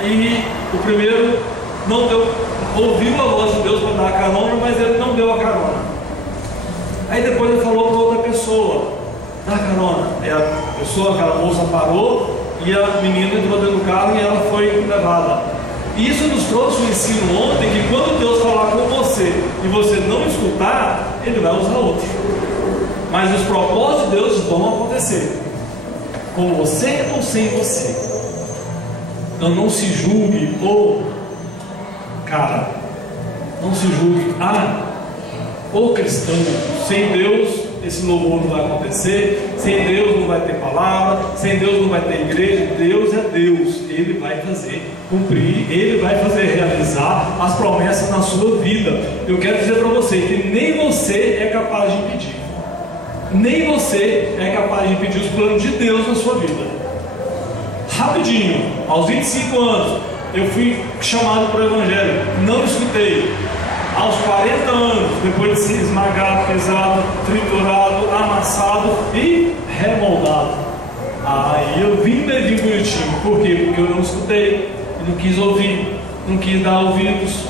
Aí o primeiro não deu, ouviu a voz de Deus para dar a carona, mas ele não deu a carona. Aí depois ele falou para outra pessoa: dá carona. Aí a pessoa, aquela moça, parou e a menina entrou dentro do carro e ela foi levada. E isso nos trouxe um ensino ontem, que quando Deus falar com você e você não escutar, Ele vai usar outro. Mas os propósitos de Deus vão acontecer, com você ou sem você. Então não se julgue, cara, não se julgue, o cristão, sem Deus esse louvor não vai acontecer, sem Deus não vai ter palavra, sem Deus não vai ter igreja. Deus é Deus, Ele vai fazer cumprir, Ele vai fazer realizar as promessas na sua vida. Eu quero dizer para você que nem você é capaz de impedir, nem você é capaz de impedir os planos de Deus na sua vida. Rapidinho, aos 25 anos eu fui chamado para o Evangelho, não escutei. Aos 40 anos, depois de ser esmagado, pesado, triturado, amassado e remoldado, aí eu vim bonitinho. Por quê? Porque eu não escutei, não quis ouvir, não quis dar ouvidos.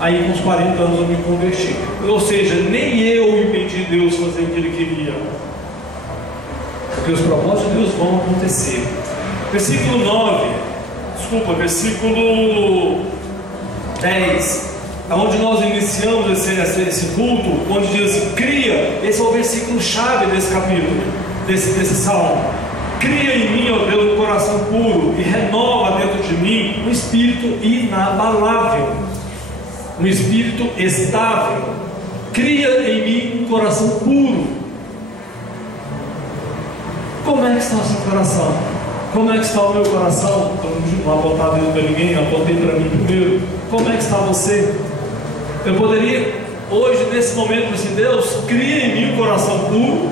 Aí com os 40 anos eu me converti. Ou seja, nem eu impedi Deus fazer o que Ele queria, porque os propósitos de Deus vão acontecer. Versículo 10, onde nós iniciamos esse culto, onde diz assim: cria. Esse é o versículo chave desse capítulo, desse salmo. Cria em mim, ó Deus, um coração puro, e renova dentro de mim um espírito inabalável, um espírito estável. Cria em mim um coração puro. Como é que está o seu coração? Como é que está o meu coração? Não apontar dedo para ninguém, apontei para mim primeiro. Como é que está você? Eu poderia, hoje, nesse momento, assim, Deus, cria em mim um coração puro.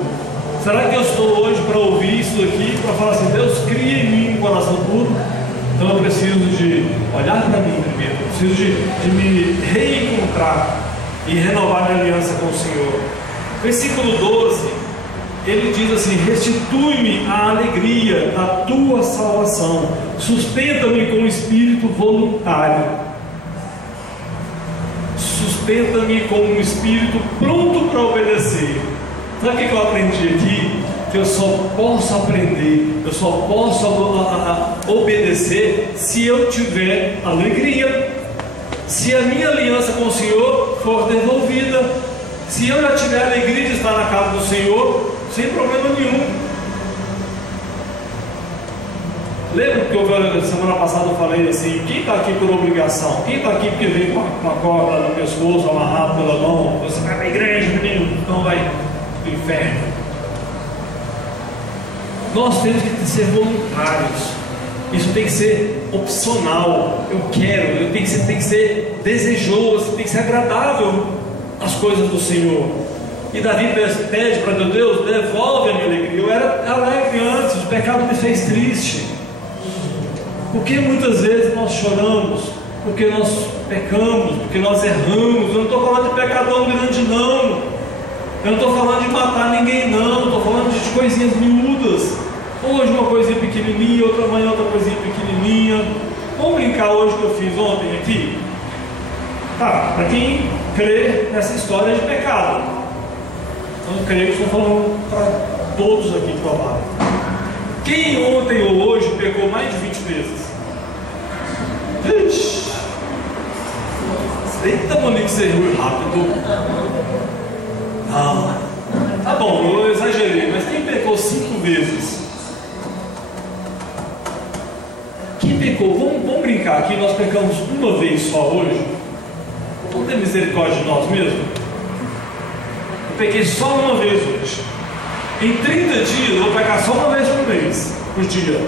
Será que eu estou hoje para ouvir isso aqui, para falar assim, Deus, cria em mim um coração puro? Então eu preciso de olhar para mim primeiro, eu preciso de me reencontrar e renovar minha aliança com o Senhor. Versículo 12, ele diz assim: restitui-me a alegria da tua salvação, sustenta-me com o espírito voluntário, sustenta-me com um espírito pronto para obedecer. Sabe o que eu aprendi aqui? Que eu só posso aprender, eu só posso obedecer se eu tiver alegria, se a minha aliança com o Senhor for devolvida, se eu já tiver alegria de estar na casa do Senhor, sem problema nenhum. Lembra que eu, semana passada eu falei assim: quem está aqui por obrigação? Quem está aqui porque veio com a corda no pescoço, amarrado pela mão? Você vai para a igreja, menino, então vai para o inferno. Nós temos que ser voluntários. Isso tem que ser opcional. Eu quero, tem que ser desejoso, tem que ser agradável as coisas do Senhor. E Davi pede para Deus: devolve a minha alegria. Eu era alegre antes, o pecado me fez triste. Porque muitas vezes nós choramos, porque nós pecamos, porque nós erramos. Eu não estou falando de pecador grande, não. Eu não estou falando de matar ninguém, não. Estou falando de coisinhas miúdas. Hoje uma coisinha pequenininha, outra manhã outra coisinha pequenininha. Vamos brincar hoje que eu fiz ontem aqui? Tá, para quem crê nessa história de pecado. Eu não creio que estou falando para todos aqui que provaram. Quem ontem ou hoje pecou mais de 20 vezes? Ixi! Eita, Monique, você riu rápido. Não. Tá bom, eu exagerei, mas quem pecou 5 vezes? Quem pecou? Vamos brincar aqui, nós pecamos uma vez só hoje. Vamos ter misericórdia de nós mesmos? Eu pequei só uma vez hoje. Em 30 dias eu vou pecar só uma vez por dia.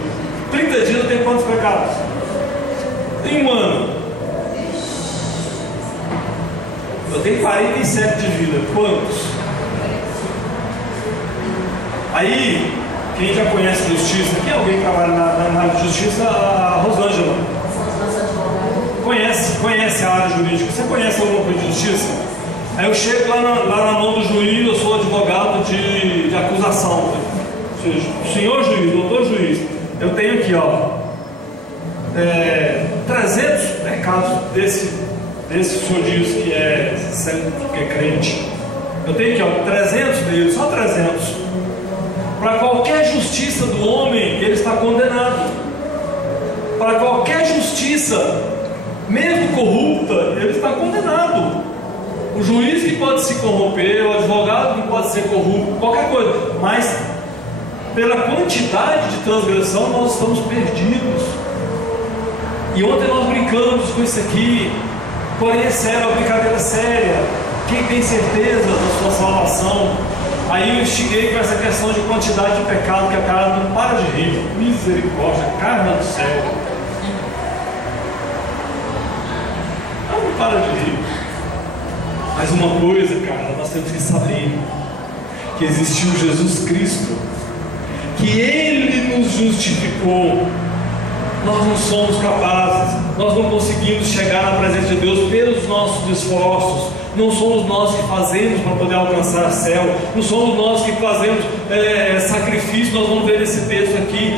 30 dias eu tenho quantos pecados? Em um ano. Eu tenho 47 de vida. Quantos? Aí, quem já conhece justiça, aqui alguém que trabalha na área de justiça? A Rosângela. Conhece a área jurídica. Você conhece alguma coisa de justiça? Aí eu chego lá na mão do juiz, eu sou advogado de acusação. Ou seja, senhor juiz, doutor juiz, eu tenho aqui, ó, 300 pecados desse senhor diz que é crente. Eu tenho aqui, ó, 300 deles, só 300. Para qualquer justiça do homem, ele está condenado. Para qualquer justiça, mesmo corrupta, ele está condenado. O juiz que pode se corromper, o advogado que pode ser corrupto, qualquer coisa, mas pela quantidade de transgressão nós estamos perdidos. E ontem nós brincamos com isso aqui, porém é sério, é uma brincadeira séria. Quem tem certeza da sua salvação? Aí eu instiguei com essa questão de quantidade de pecado, que a cara não para de rir. Misericórdia, carne do céu. Ela não para de rir. Mas uma coisa, cara, nós temos que saber: que existiu Jesus Cristo, que Ele nos justificou. Nós não somos capazes, nós não conseguimos chegar na presença de Deus pelos nossos esforços. Não somos nós que fazemos para poder alcançar o céu, não somos nós que fazemos sacrifício. Nós vamos ver nesse texto aqui,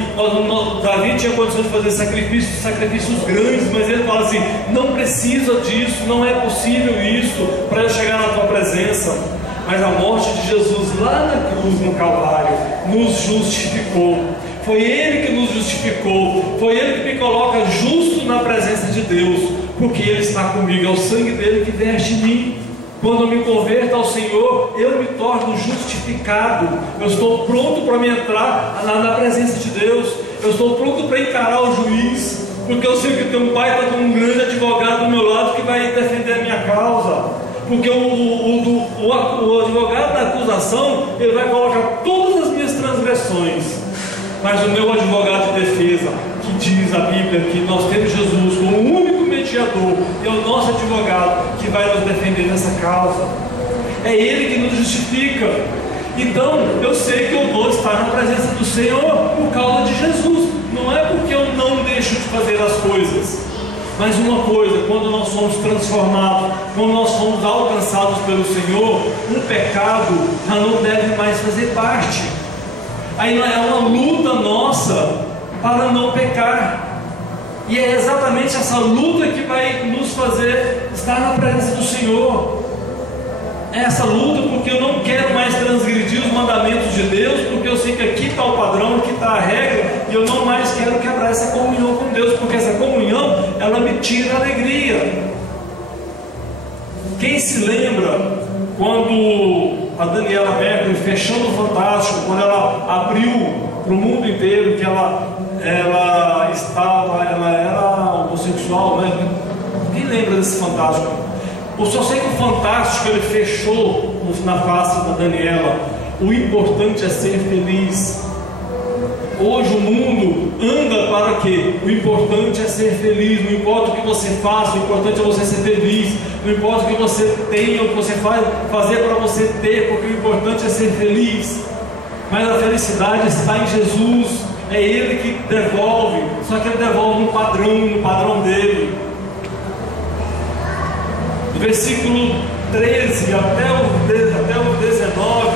Davi tinha condições de fazer sacrifícios grandes, mas ele fala assim: não precisa disso, não é possível isso para eu chegar na tua presença. Mas a morte de Jesus lá na cruz, no Calvário, nos justificou. Foi Ele que nos justificou, foi Ele que me coloca justo na presença de Deus, porque Ele está comigo, é o sangue dele que veste em mim. Quando eu me converto ao Senhor, eu me torno justificado. Eu estou pronto para me entrar na presença de Deus. Eu estou pronto para encarar o juiz, porque eu sei que tem um pai, está com um grande advogado do meu lado que vai defender a minha causa. Porque o advogado da acusação, ele vai colocar todas as minhas transgressões. Mas o meu advogado de defesa, que diz a Bíblia que nós temos Jesus como o único mediador, e o nosso advogado que vai nos defender nessa causa. É Ele que nos justifica. Então, eu sei que eu vou estar na presença do Senhor por causa de Jesus. Não é porque eu não deixo de fazer as coisas. Mas uma coisa, quando nós somos transformados, quando nós somos alcançados pelo Senhor, um pecado já não deve mais fazer parte. Aí é uma luta nossa para não pecar. E é exatamente essa luta que vai nos fazer estar na presença do Senhor. É essa luta porque eu não quero mais transgredir os mandamentos de Deus, porque eu sei que aqui está o padrão, aqui está a regra, e eu não mais quero quebrar essa comunhão com Deus, porque essa comunhão, ela me tira a alegria. Quem se lembra quando a Daniela Mercury, fechando o Fantástico, quando ela abriu para o mundo inteiro que ela era homossexual, né? Quem lembra desse Fantástico? Eu só sei que o Fantástico ele fechou na face da Daniela. O importante é ser feliz. Hoje o mundo anda para quê? O importante é ser feliz. Não importa o que você faça, o importante é você ser feliz. Não importa o que você tenha, o que você fazer para você ter, porque o importante é ser feliz. Mas a felicidade está em Jesus. É Ele que devolve, só que Ele devolve no padrão dele. Do versículo 13 até o 19,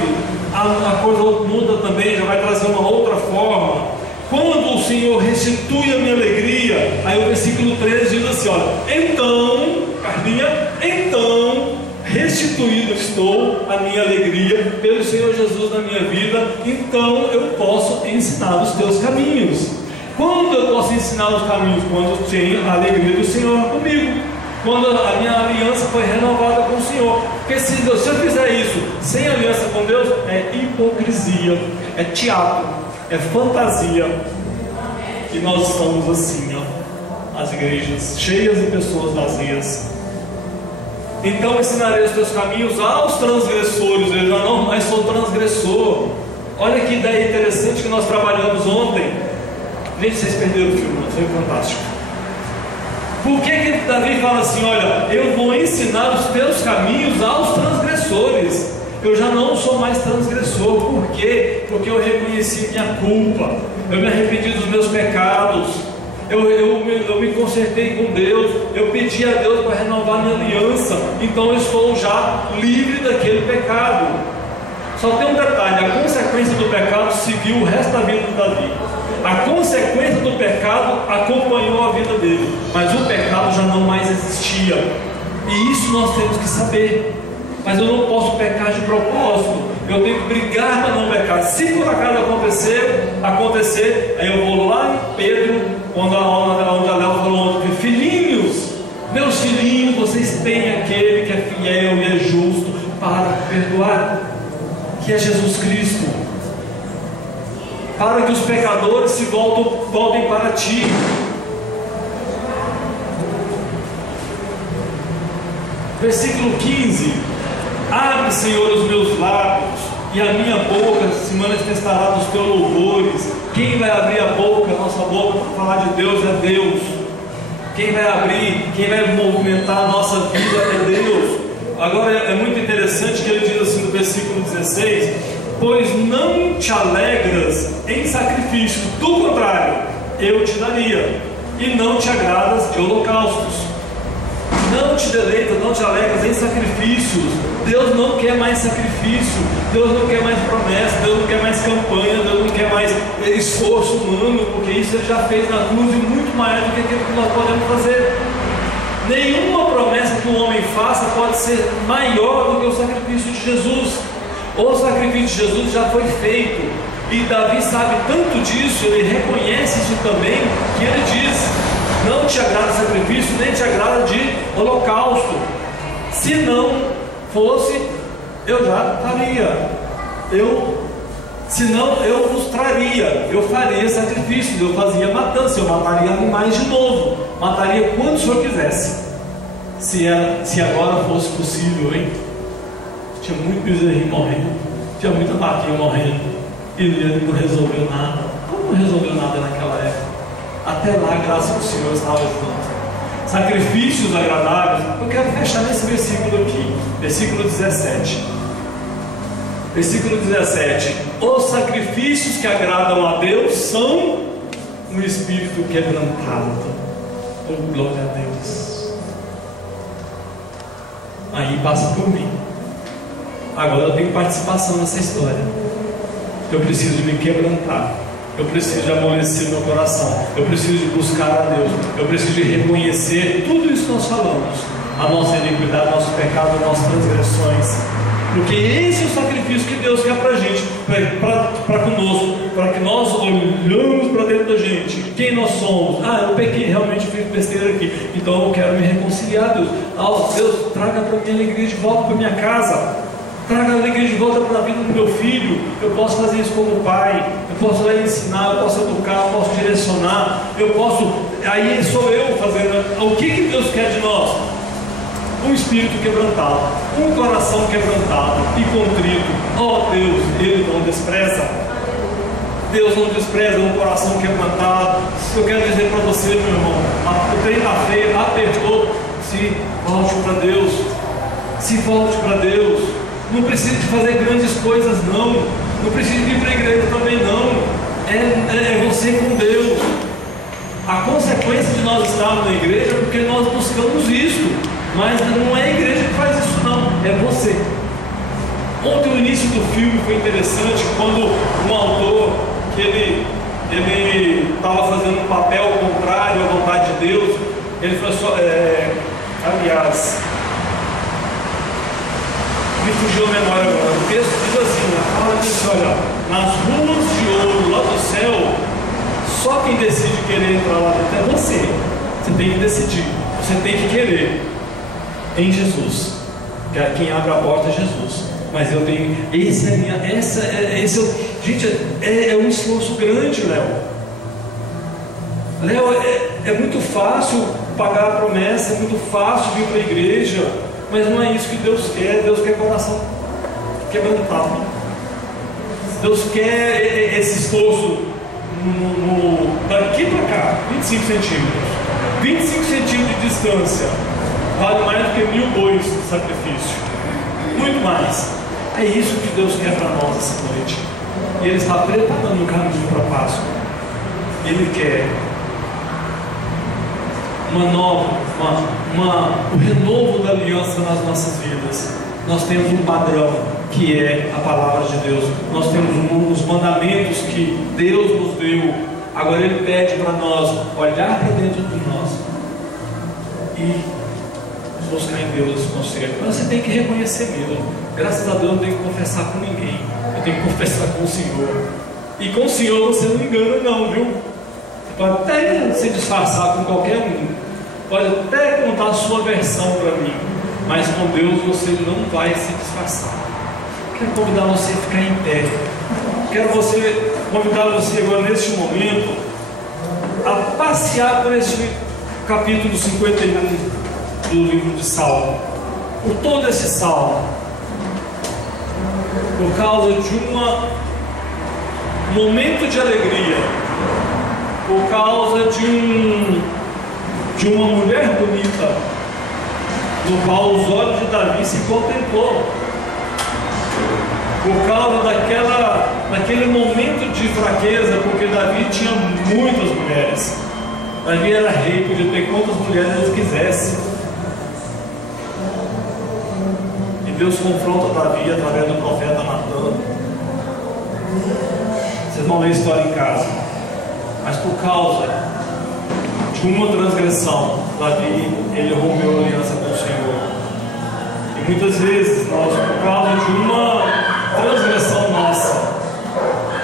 a coisa muda também, já vai trazer uma outra forma. Quando o Senhor restitui a minha alegria, aí o versículo 13 diz assim: olha, então, Carlinha, então restituído estou a minha alegria pelo Senhor Jesus na minha vida, então eu posso ensinar os teus caminhos. Quando eu posso ensinar os caminhos? Quando eu tenho a alegria do Senhor comigo, quando a minha aliança foi renovada com o Senhor. Porque se eu fizer isso sem aliança com Deus, é hipocrisia, é teatro, é fantasia. E nós estamos assim, ó, as igrejas cheias de pessoas vazias. Então ensinarei os teus caminhos aos transgressores. Eu já não mais sou transgressor. Olha que ideia interessante que nós trabalhamos ontem. Gente, vocês perderam o filme, foi fantástico. Por que Davi fala assim: olha, eu vou ensinar os teus caminhos aos transgressores? Eu já não sou mais transgressor. Por quê? Porque eu reconheci minha culpa, eu me arrependi dos meus pecados, eu me consertei com Deus, eu pedi a Deus para renovar minha aliança, então eu estou já livre daquele pecado. Só tem um detalhe: a consequência do pecado seguiu o resto da vida de Davi. A consequência do pecado acompanhou a vida dele, mas o pecado já não mais existia, e isso nós temos que saber. Mas eu não posso pecar de propósito, eu tenho que brigar para não pecar. Se por acaso acontecer, aí eu vou lá em Pedro, onde a Léo falou ontem: filhinhos, meus filhinhos, vocês têm aquele que é fiel e é justo para perdoar, que é Jesus Cristo, para que os pecadores se voltem para ti. Versículo 15: abre, Senhor, os meus lábios, e a minha boca se manifestará dos teus louvores. Quem vai abrir a boca, a nossa boca, para falar de Deus é Deus. Quem vai abrir, quem vai movimentar a nossa vida é Deus. Agora é muito interessante que ele diz assim no versículo 16: pois não te alegras em sacrifício, do contrário, eu te daria, e não te agradas de holocaustos. Não te deleitas, não te alegras em sacrifícios. Deus não quer mais sacrifício, Deus não quer mais promessa, Deus não quer mais campanha, Deus não quer mais esforço humano, porque isso Ele já fez na cruz e muito maior do que aquilo que nós podemos fazer. Nenhuma promessa que o homem faça pode ser maior do que o sacrifício de Jesus. O sacrifício de Jesus já foi feito, e Davi sabe tanto disso, ele reconhece isso também, que ele diz: não te agrada sacrifício, nem te agrada de holocausto. Se não fosse, eu já faria. Senão eu vos traria, eu faria sacrifícios, eu fazia matança, eu mataria animais de novo, mataria quantos o senhor quisesse, se agora fosse possível, hein? Tinha muito bezerrinho morrendo, tinha muita vaquinha morrendo, e ele não resolveu nada. Como não resolveu nada naquela época? Até lá, graças ao Senhor, estava junto. sacrifícios agradáveis. Eu quero fechar nesse versículo aqui, versículo 17. Versículo 17: os sacrifícios que agradam a Deus são um espírito quebrantado. Oh, glória a Deus. Aí passa por mim. Agora eu tenho participação nessa história. Eu preciso me quebrantar. Eu preciso de amolecer meu coração. Eu preciso de buscar a Deus. Eu preciso de reconhecer tudo isso que nós falamos: a nossa iniquidade, nosso pecado, nossas transgressões. Porque esse é o sacrifício que Deus quer para a gente, para conosco, para que nós olhamos para dentro da gente. Quem nós somos? Eu pequei, realmente fiz besteira aqui. Então eu quero me reconciliar, Deus. Deus, traga para mim a alegria de volta para minha casa. Traga a alegria de volta para a vida do meu filho. Eu posso fazer isso como pai. Eu posso lá ensinar, eu posso educar, eu posso direcionar. Eu posso. Aí sou eu fazendo. O que Deus quer de nós? Um espírito quebrantado, um coração quebrantado e contrito. Oh Deus, Ele não despreza. Deus não despreza um coração quebrantado. Eu quero dizer para você, meu irmão, o trem da feia apertou. Se volte para Deus. Se volte para Deus. Não precisa de fazer grandes coisas, não. Não precisa de ir para a igreja também, não. É você com Deus. A consequência de nós estarmos na igreja é porque nós buscamos isso. Mas não é a igreja que faz isso, não. É você. Ontem o início do filme foi interessante, quando um autor, que ele estava fazendo um papel contrário à vontade de Deus. Ele falou só, aliás, me fugiu a memória agora. O texto diz assim, fala disso, olha, nas ruas de ouro lá do céu, só quem decide querer entrar lá dentro é você. Você tem que decidir, você tem que querer em Jesus. Quem abre a porta é Jesus. Mas eu tenho, gente, é um esforço grande, Léo. É muito fácil pagar a promessa, é muito fácil vir para a igreja, mas não é isso que Deus quer. Deus quer coração quebrantado. Deus quer esse esforço daqui para cá, 25 centímetros. 25 centímetros de distância vale mais do que 1000 bois de sacrifício. Muito mais. É isso que Deus quer para nós essa noite. E Ele está preparando o caminho para a Páscoa. Ele quer o renovo da aliança nas nossas vidas. Nós temos um padrão que é a palavra de Deus. Nós temos os mandamentos que Deus nos deu. Agora Ele pede para nós olhar para dentro de nós e buscar em Deus esse conselho. Mas você tem que reconhecer mesmo. Graças a Deus eu não tenho que confessar com ninguém. Eu tenho que confessar com o Senhor. E com o Senhor você não engana não, viu? Você pode até se disfarçar com qualquer um. Pode até contar a sua versão para mim. Mas com Deus você não vai se disfarçar. Quero convidar você a ficar em pé. Quero convidar você agora neste momento a passear por este capítulo 51 do livro de Salmo, por todo esse salmo, por causa de um momento de alegria, por causa de uma mulher bonita, no qual os olhos de Davi se contemplou, por causa daquele momento de fraqueza, porque Davi tinha muitas mulheres. Davi era rei, podia ter quantas mulheres ele quisesse. Deus confronta Davi através do profeta Natan. Vocês vão ler a história em casa. Mas por causa de uma transgressão, Davi, ele rompeu a aliança com o Senhor. E muitas vezes nós, por causa de uma transgressão nossa,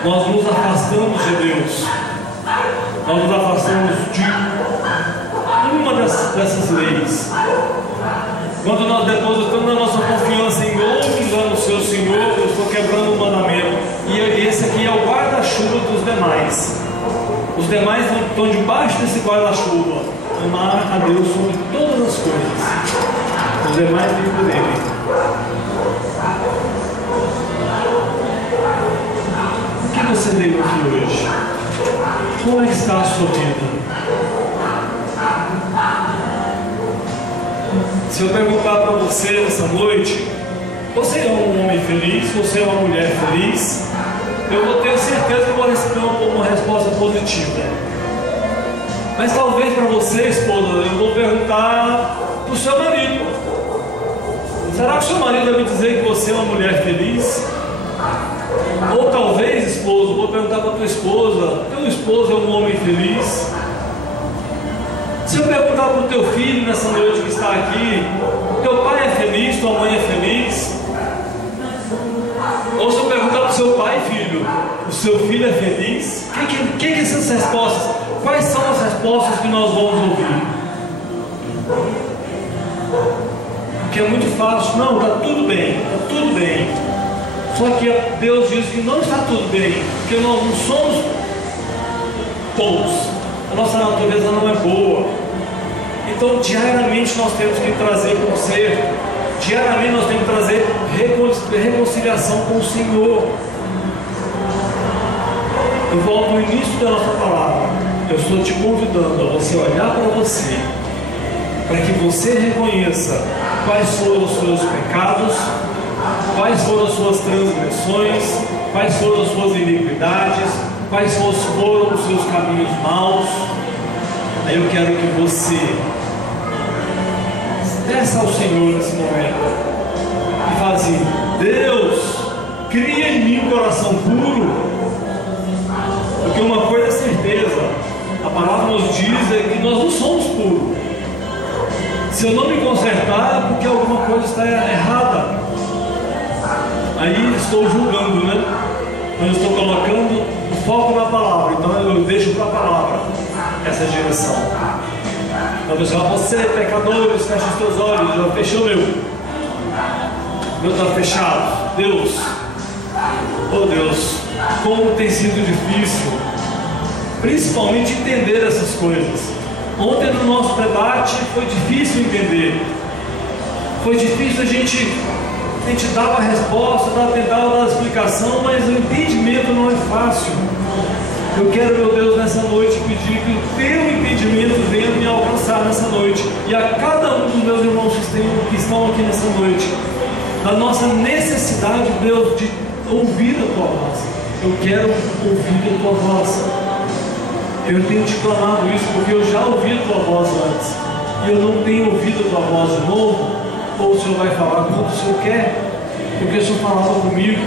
nós nos afastamos de Deus. Nós nos afastamos de uma dessas leis. Quando nós depositamos a nossa confiança em outros, lá no seu Senhor, eu estou quebrando o mandamento. E esse aqui é o guarda-chuva dos demais. Os demais estão debaixo desse guarda-chuva. Amar a Deus sobre todas as coisas. Os demais vivem dele. O que você veio aqui hoje? Como é que está a sua vida? Se eu perguntar para você nessa noite, você é um homem feliz? Você é uma mulher feliz? Eu vou ter certeza que eu vou receber uma resposta positiva. Mas talvez para você, esposa, eu vou perguntar para o seu marido. Será que o seu marido vai me dizer que você é uma mulher feliz? Ou talvez, esposo, vou perguntar para a tua esposa: teu esposo é um homem feliz? Se eu perguntar para o teu filho nessa noite que está aqui: teu pai é feliz, tua mãe é feliz? Ou se eu perguntar para o seu pai: filho, o seu filho é feliz? O que essas respostas? Quais são as respostas que nós vamos ouvir? Porque é muito fácil: não, está tudo bem, está tudo bem. Só que Deus diz que não está tudo bem, porque nós não somos bons, a nossa natureza não é boa. Então diariamente nós temos que trazer conserto, diariamente nós temos que trazer reconciliação com o Senhor. Eu volto no início da nossa palavra. Eu estou te convidando a você olhar para você, para que você reconheça quais foram os seus pecados, quais foram as suas transgressões, quais foram as suas iniquidades, quais foram os seus caminhos maus. Aí eu quero que você peça ao Senhor nesse momento e fale assim: Deus, cria em mim um coração puro. Porque uma coisa é certeza, a palavra nos diz é que nós não somos puros. Se eu não me consertar, é porque alguma coisa está errada. Aí estou julgando, né? Então eu estou colocando o foco na palavra. Então eu deixo para a palavra essa direção. Então pessoal, você pecadores, fecha os teus olhos. Eu fechei o meu está fechado. Deus, oh Deus, como tem sido difícil, principalmente entender essas coisas. Ontem no nosso debate foi difícil entender. Foi difícil a gente dava a resposta, tentava dar a explicação, mas o entendimento não é fácil. Eu quero, meu Deus, nessa noite pedir que o teu entendimento venha me alcançar nessa noite, e a cada um dos meus irmãos que estão aqui nessa noite, da nossa necessidade, Deus, de ouvir a tua voz. Eu quero ouvir a tua voz. Eu tenho te clamado isso porque eu já ouvi a tua voz antes, e eu não tenho ouvido a tua voz de novo. Ou o Senhor vai falar quando o Senhor quer, porque o Senhor falava comigo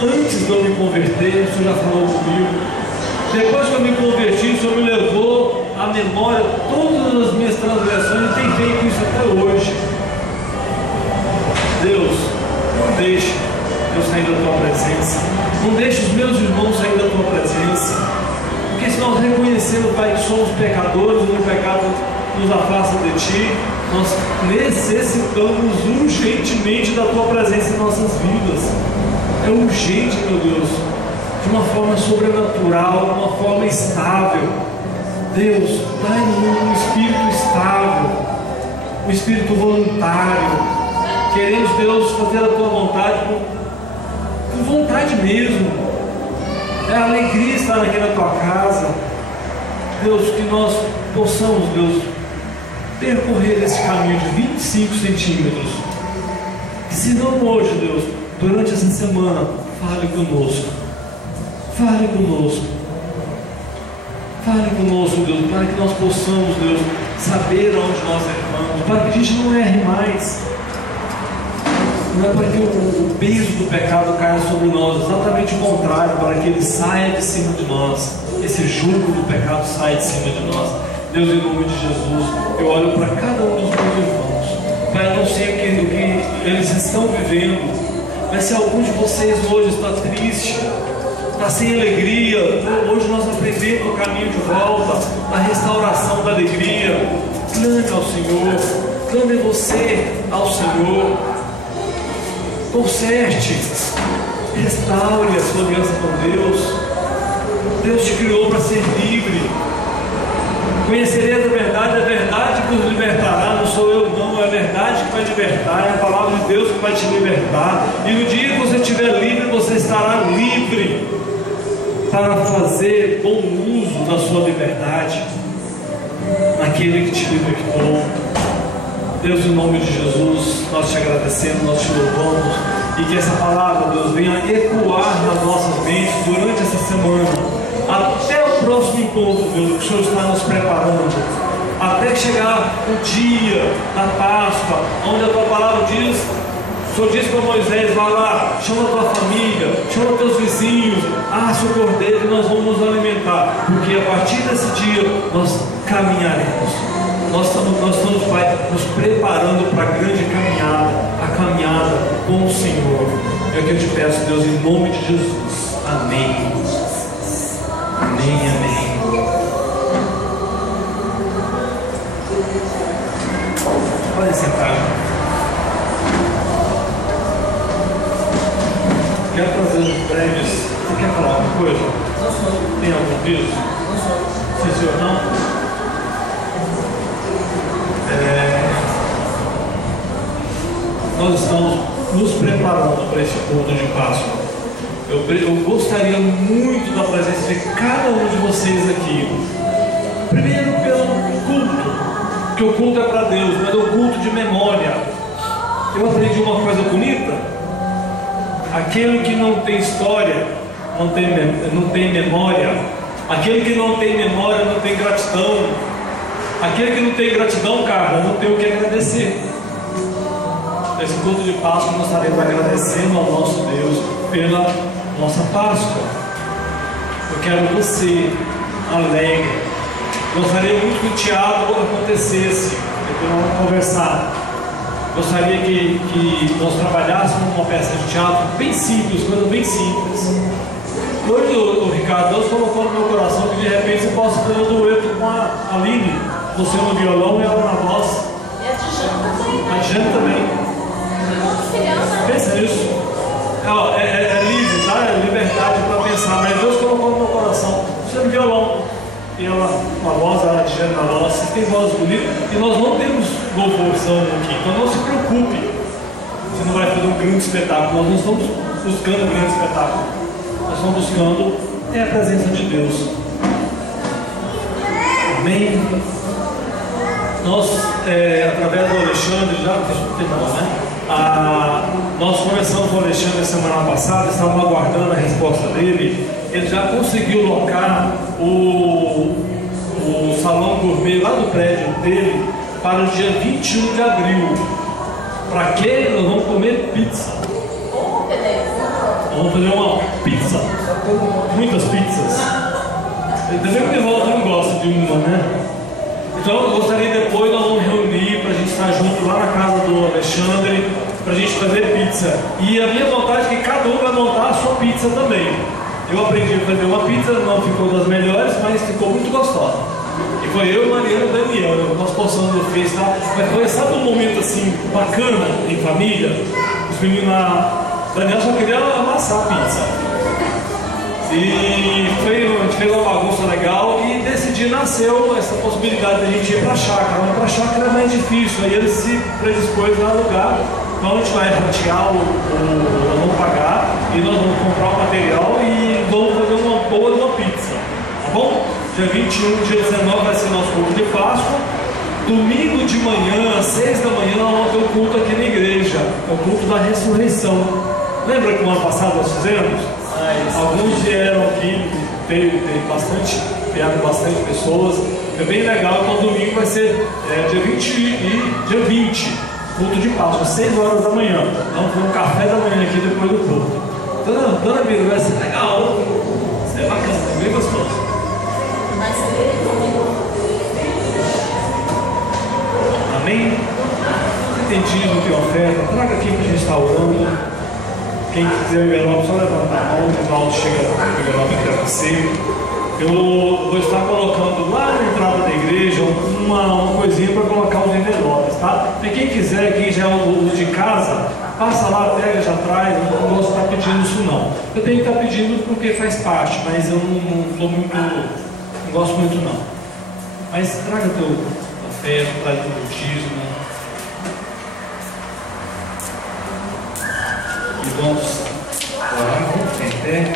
antes de eu me converter. O Senhor já falou comigo. Depois que eu me converti, o Senhor me levou à memória todas as minhas transgressões e tem feito isso até hoje. Deus, não deixe eu sair da tua presença, não deixe os meus irmãos sair da tua presença, porque se nós reconhecemos, Pai, que somos pecadores e o pecado nos afasta de ti, nós necessitamos urgentemente da tua presença em nossas vidas. É urgente, meu Deus, de uma forma sobrenatural, de uma forma estável. Deus, dai-nos um espírito estável, um espírito voluntário. Queremos, Deus, fazer a tua vontade com vontade mesmo. É a alegria estar aqui na tua casa. Deus, que nós possamos, Deus, percorrer esse caminho de 25 centímetros. Se não hoje, Deus, durante essa semana, fale conosco. Fale conosco. Fale conosco, Deus, para que nós possamos, Deus, saber onde nós erramos, para que a gente não erre mais. Não é para que o peso do pecado caia sobre nós, exatamente o contrário, para que ele saia de cima de nós. Esse jugo do pecado saia de cima de nós. Deus, em nome de Jesus, eu olho para cada um dos meus irmãos. Pai, eu não sei o que eles estão vivendo, mas se algum de vocês hoje está triste, está sem alegria, hoje nós aprendemos o caminho de volta, a restauração da alegria. Clame ao Senhor, clame você ao Senhor. Conserte, restaure a sua aliança com Deus. Deus te criou para ser livre. Conhecereis a verdade que os libertará. Não sou eu não, é a verdade que vai libertar, é a palavra de Deus que vai te libertar. E no dia que você estiver livre, você estará livre para fazer bom uso da sua liberdade naquele que te libertou. Deus, em nome de Jesus, nós te agradecemos, nós te louvamos, e que essa palavra, Deus, venha ecoar nas nossas mentes durante essa semana, até o próximo encontro, Deus, que o Senhor está nos preparando, até chegar o dia da Páscoa, onde a tua palavra diz, o Senhor diz para Moisés: vai lá, chama a tua família, chama os teus vizinhos, assa o cordeiro e nós vamos nos alimentar, porque a partir desse dia nós caminharemos. Nós estamos, Pai, nos preparando para a grande caminhada, a caminhada com o Senhor. É o que eu te peço, Deus, em nome de Jesus. Amém. Amém, amém. Pode sentar. Quero trazer uns prédios. Você quer falar alguma coisa? Tem algum aviso? Sim, senhor, não? Nós estamos nos preparando para esse culto de Páscoa. Eu gostaria muito da presença de cada um de vocês aqui. Primeiro pelo culto, porque o culto é para Deus, mas é o culto de memória. Eu aprendi uma coisa bonita: aquele que não tem história não tem memória. Aquele que não tem memória não tem gratidão. Aquele que não tem gratidão, cara, não tem o que agradecer. Nesse culto de Páscoa nós estaremos agradecendo ao nosso Deus pela nossa Páscoa. Eu quero você alegre. Gostaria muito que o teatro acontecesse. Depois nós vamos conversar. Gostaria que nós trabalhássemos uma peça de teatro bem simples, coisa bem simples. Hoje o Ricardo, Deus colocou no meu coração que de repente você possa fazer um dueto com a Aline, você no violão e ela na voz. E a Dijana também. A Dijana também. Pensa nisso. É livre, tá? É liberdade para pensar, mas Deus colocou no meu coração. Você no violão e ela com a voz, a Dijana na voz. Vocês têm voz bonita e nós não temos louvorzão aqui, então não se preocupe. Você não vai fazer um grande espetáculo. Nós não estamos buscando um grande espetáculo. Nós estamos buscando a presença de Deus. Amém? Nós, através do Alexandre, já terminou, né? Nós conversamos com o Alexandre semana passada, estávamos aguardando a resposta dele. Ele já conseguiu locar o salão gourmet lá do prédio dele para o dia 21 de abril. Para quê? Nós vamos comer pizza. Vamos fazer uma pizza, muitas pizzas. Também que o Walter não gosta de uma, né? Então eu gostaria depois nós vamos reunir para a gente estar junto lá na casa do Alexandre, para a gente fazer pizza. E a minha vontade é que cada um vai montar a sua pizza também. Eu aprendi a fazer uma pizza, não ficou das melhores, mas ficou muito gostosa. E foi eu, Mariana e Daniel, nós postamos no Face, tá? Mas foi, sabe, um momento assim bacana em família? Os meninos Daniel só queria amassar a pizza. E a gente fez uma bagunça legal e desse dia nasceu essa possibilidade de a gente ir para a chácara. Mas para a chácara é mais difícil, aí eles se predispôs a alugar. Então a gente vai ratear, nós vamos pagar e nós vamos comprar o material e vamos fazer uma boa de uma pizza. Tá bom? Dia 21, dia 19 vai ser nosso culto de Páscoa. Domingo de manhã, às 6 da manhã, nós vamos ter um culto aqui na igreja. É o culto da ressurreição. Lembra que no ano passado nós fizemos? Alguns vieram aqui, vieram bastante pessoas. É bem legal, então domingo vai ser dia 20 e dia 20, culto de Páscoa, 6 horas da manhã. Vamos ter um café da manhã aqui depois do culto. Dona Bíblia, vai ser legal, vai ser bacana, é bem gostoso. Amém? Você tem dízimo, tem oferta, traga aqui que a gente está orando. Quem quiser o envelope, só levantar a mão, o Ronaldo chega o envelope aqui para você. Eu vou estar colocando lá na entrada da igreja uma coisinha para colocar os envelopes, tá? E quem quiser, quem já é o de casa, passa lá, pega, já traz. Eu não gosto de estar pedindo isso não. Eu tenho que estar pedindo porque faz parte, mas eu não gosto muito não. Mas traga teu oferta, traga teu dízimo. Vamos orar, tem pé.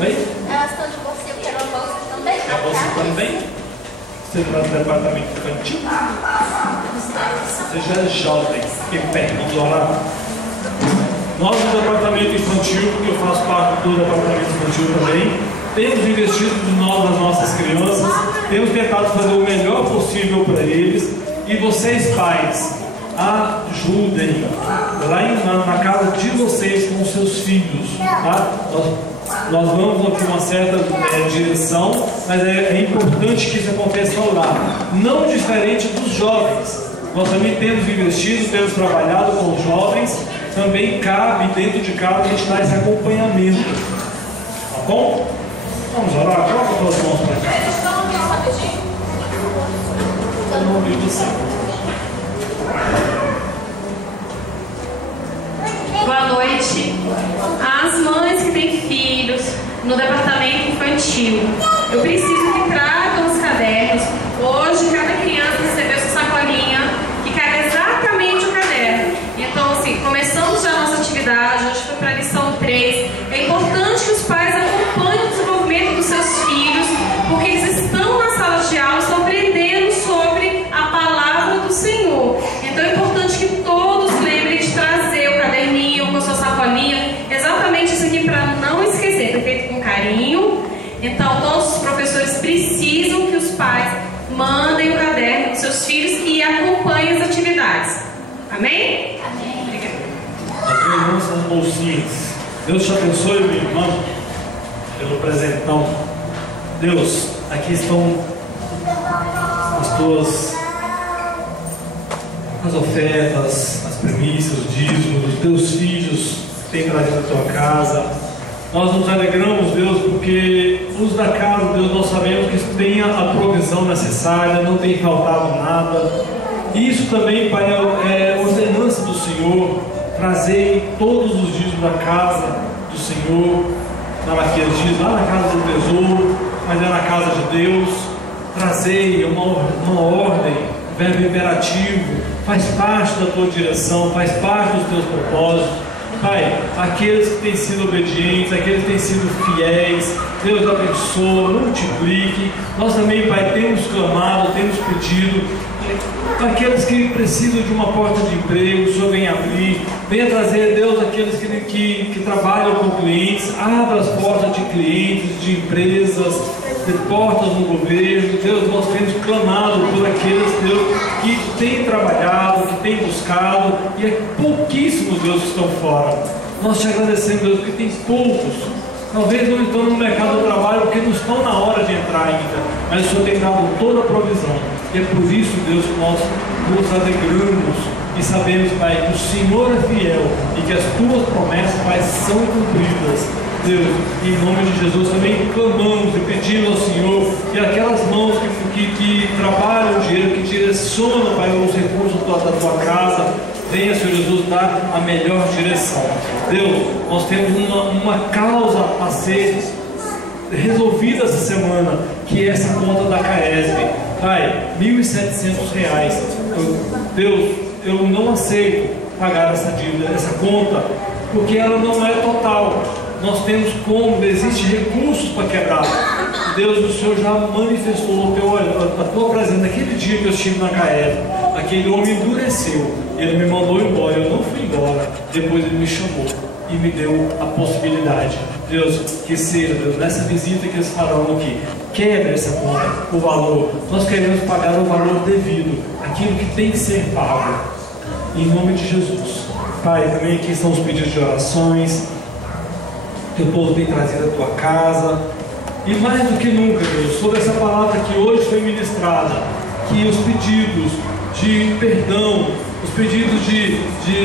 Oi? Elas estão de bolsa, eu quero a bolsa também. A bolsa também? Você está no departamento infantil? Você já é jovem, que perto, vamos orar. Nós no departamento infantil, porque eu faço parte do departamento infantil também, temos investido nas nossas crianças, temos tentado fazer o melhor possível para eles. E vocês, pais, ajudem lá na casa de vocês com os seus filhos, tá? Nós vamos aqui uma certa direção, mas é importante que isso aconteça lá, não diferente dos jovens. Nós também temos investido, temos trabalhado com os jovens, também cabe dentro de casa a gente dar esse acompanhamento, tá bom? Vamos orar, coloca as mãos para cá. Todo mundo viu você. Boa noite. As mães que têm filhos no departamento infantil, eu preciso que tragam os cadernos. Hoje, cada criança recebeu sua sacolinha que cabe exatamente o caderno. Então, assim, começamos já a nossa atividade, hoje foi para a lição 3. É importante que os pais acompanhem o desenvolvimento dos seus filhos, porque eles estão na sala de aula, estão aprendendo sobre a palavra do Senhor. Então, é importante que todos lembrem de trazer o caderninho com a sua sacolinha, exatamente isso aqui para não esquecer, foi feito com carinho. Então, todos os professores precisam que os pais mandem o caderno dos seus filhos e acompanhem as atividades. Amém? Amém. Obrigada. As crianças bolsinhas. Deus te abençoe, minha irmã, pelo presentão. Deus, aqui estão as ofertas, as premissas, os dízimos, os teus filhos têm trazido a tua casa. Nós nos alegramos, Deus, porque os da casa, Deus, nós sabemos que tem a provisão necessária, não tem faltado nada. Isso também, Pai, é ordenança do Senhor. Trazei todos os dízimos da casa do Senhor. Malaquias diz, lá na casa do tesouro, mas é na casa de Deus. Trazei uma ordem, verbo imperativo, faz parte da tua direção, faz parte dos teus propósitos. Pai, aqueles que têm sido obedientes, aqueles que têm sido fiéis, Deus abençoe, multiplique. Nós também, Pai, temos clamado, temos pedido. Aqueles que precisam de uma porta de emprego, o Senhor vem abrir. Venha trazer, Deus, aqueles que trabalham com clientes. Abra as portas de clientes, de empresas, de portas no governo. Deus, nós temos clamado por aqueles, Deus, que têm trabalhado, que têm buscado, e é pouquíssimos, Deus, que estão fora. Nós te agradecemos, Deus, porque tem poucos. Talvez não estão no mercado do trabalho porque não estão na hora de entrar ainda, mas o Senhor tem dado toda a provisão. E é por isso, Deus, que nós nos alegramos e sabemos, Pai, que o Senhor é fiel e que as tuas promessas, Pai, são cumpridas. Deus, em nome de Jesus, também clamamos e pedimos ao Senhor que aquelas mãos que trabalham o dinheiro, que direcionam, Pai, os recursos da tua casa, venha, Senhor Jesus, dar a melhor direção. Deus, nós temos uma causa a ser resolvida essa semana, que é essa conta da CAESB. Pai, R$1.700. Deus, eu não aceito pagar essa dívida, essa conta, porque ela não é total. Nós temos como, existem recursos para quebrar. Deus, o Senhor já manifestou a tua presença naquele dia que eu estive na CAESB. Aquele homem endureceu, ele me mandou embora, eu não fui embora. Depois ele me chamou e me deu a possibilidade. Deus, que seja, Deus, nessa visita que eles farão aqui, quebre essa conta, o valor. Nós queremos pagar o valor devido, aquilo que tem que ser pago, em nome de Jesus. Pai, também aqui estão os pedidos de orações. Teu povo tem trazido a tua casa, e mais do que nunca, Deus, sobre essa palavra que hoje foi ministrada, que os pedidos de perdão, os pedidos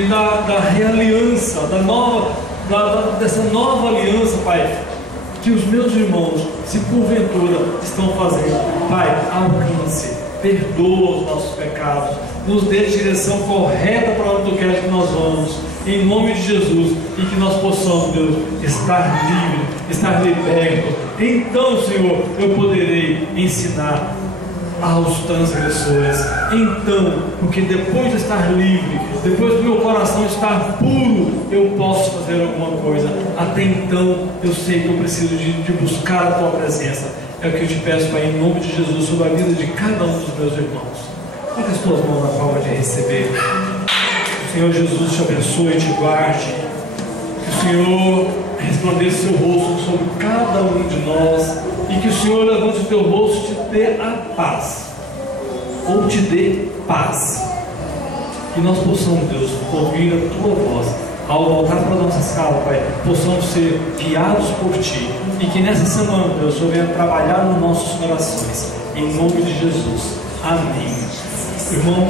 da realiança, dessa nova aliança, Pai, que os meus irmãos, se porventura estão fazendo, Pai, alcance, perdoa os nossos pecados, nos dê a direção correta para onde Tu queres que nós vamos, em nome de Jesus, e que nós possamos, Deus, estar livre, estar liberto. Então, Senhor, eu poderei ensinar aos transgressores. Então, porque depois de estar livre, depois do meu coração estar puro, eu posso fazer alguma coisa. Até então, eu sei que eu preciso de buscar a Tua presença. É o que eu te peço, Pai, em nome de Jesus, sobre a vida de cada um dos meus irmãos. Coloque as tuas mãos na forma de receber. Que o Senhor Jesus te abençoe e te guarde. Que o Senhor resplandeça o seu rosto sobre cada um de nós. E que o Senhor levante o teu rosto e te dê a paz. Ou te dê paz. Que nós possamos, Deus, ouvir a tua voz. Ao voltar para nossas casas, Pai, possamos ser guiados por Ti. E que nessa semana, Deus, o Senhor venha trabalhar nos nossos corações. Em nome de Jesus. Amém. Irmão,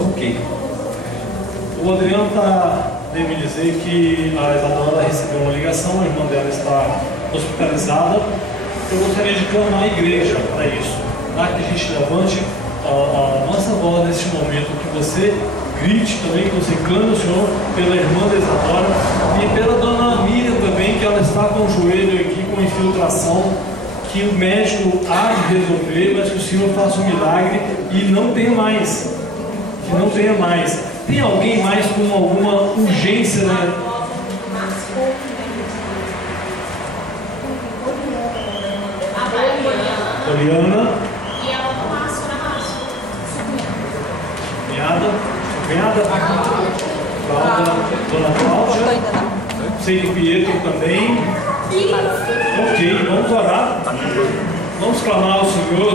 ok. O Adriano deve me dizer que a Isadora recebeu uma ligação, a irmã dela está hospitalizada. Eu gostaria de clamar a igreja para isso. Para que a gente levante a nossa voz neste momento, que você grite também, que você clame o Senhor pela irmã da Isadora e pela dona Miriam também, que ela está com o joelho aqui com infiltração, que o médico há de resolver, mas que o Senhor faça um milagre e não tenha mais. Que não tenha mais. Tem alguém mais com alguma urgência, né? Poliana. E ela não passa na massa. Cunhada. Dona Cláudia. Sei que Pietro também. Ok, vamos orar. Vamos clamar ao Senhor.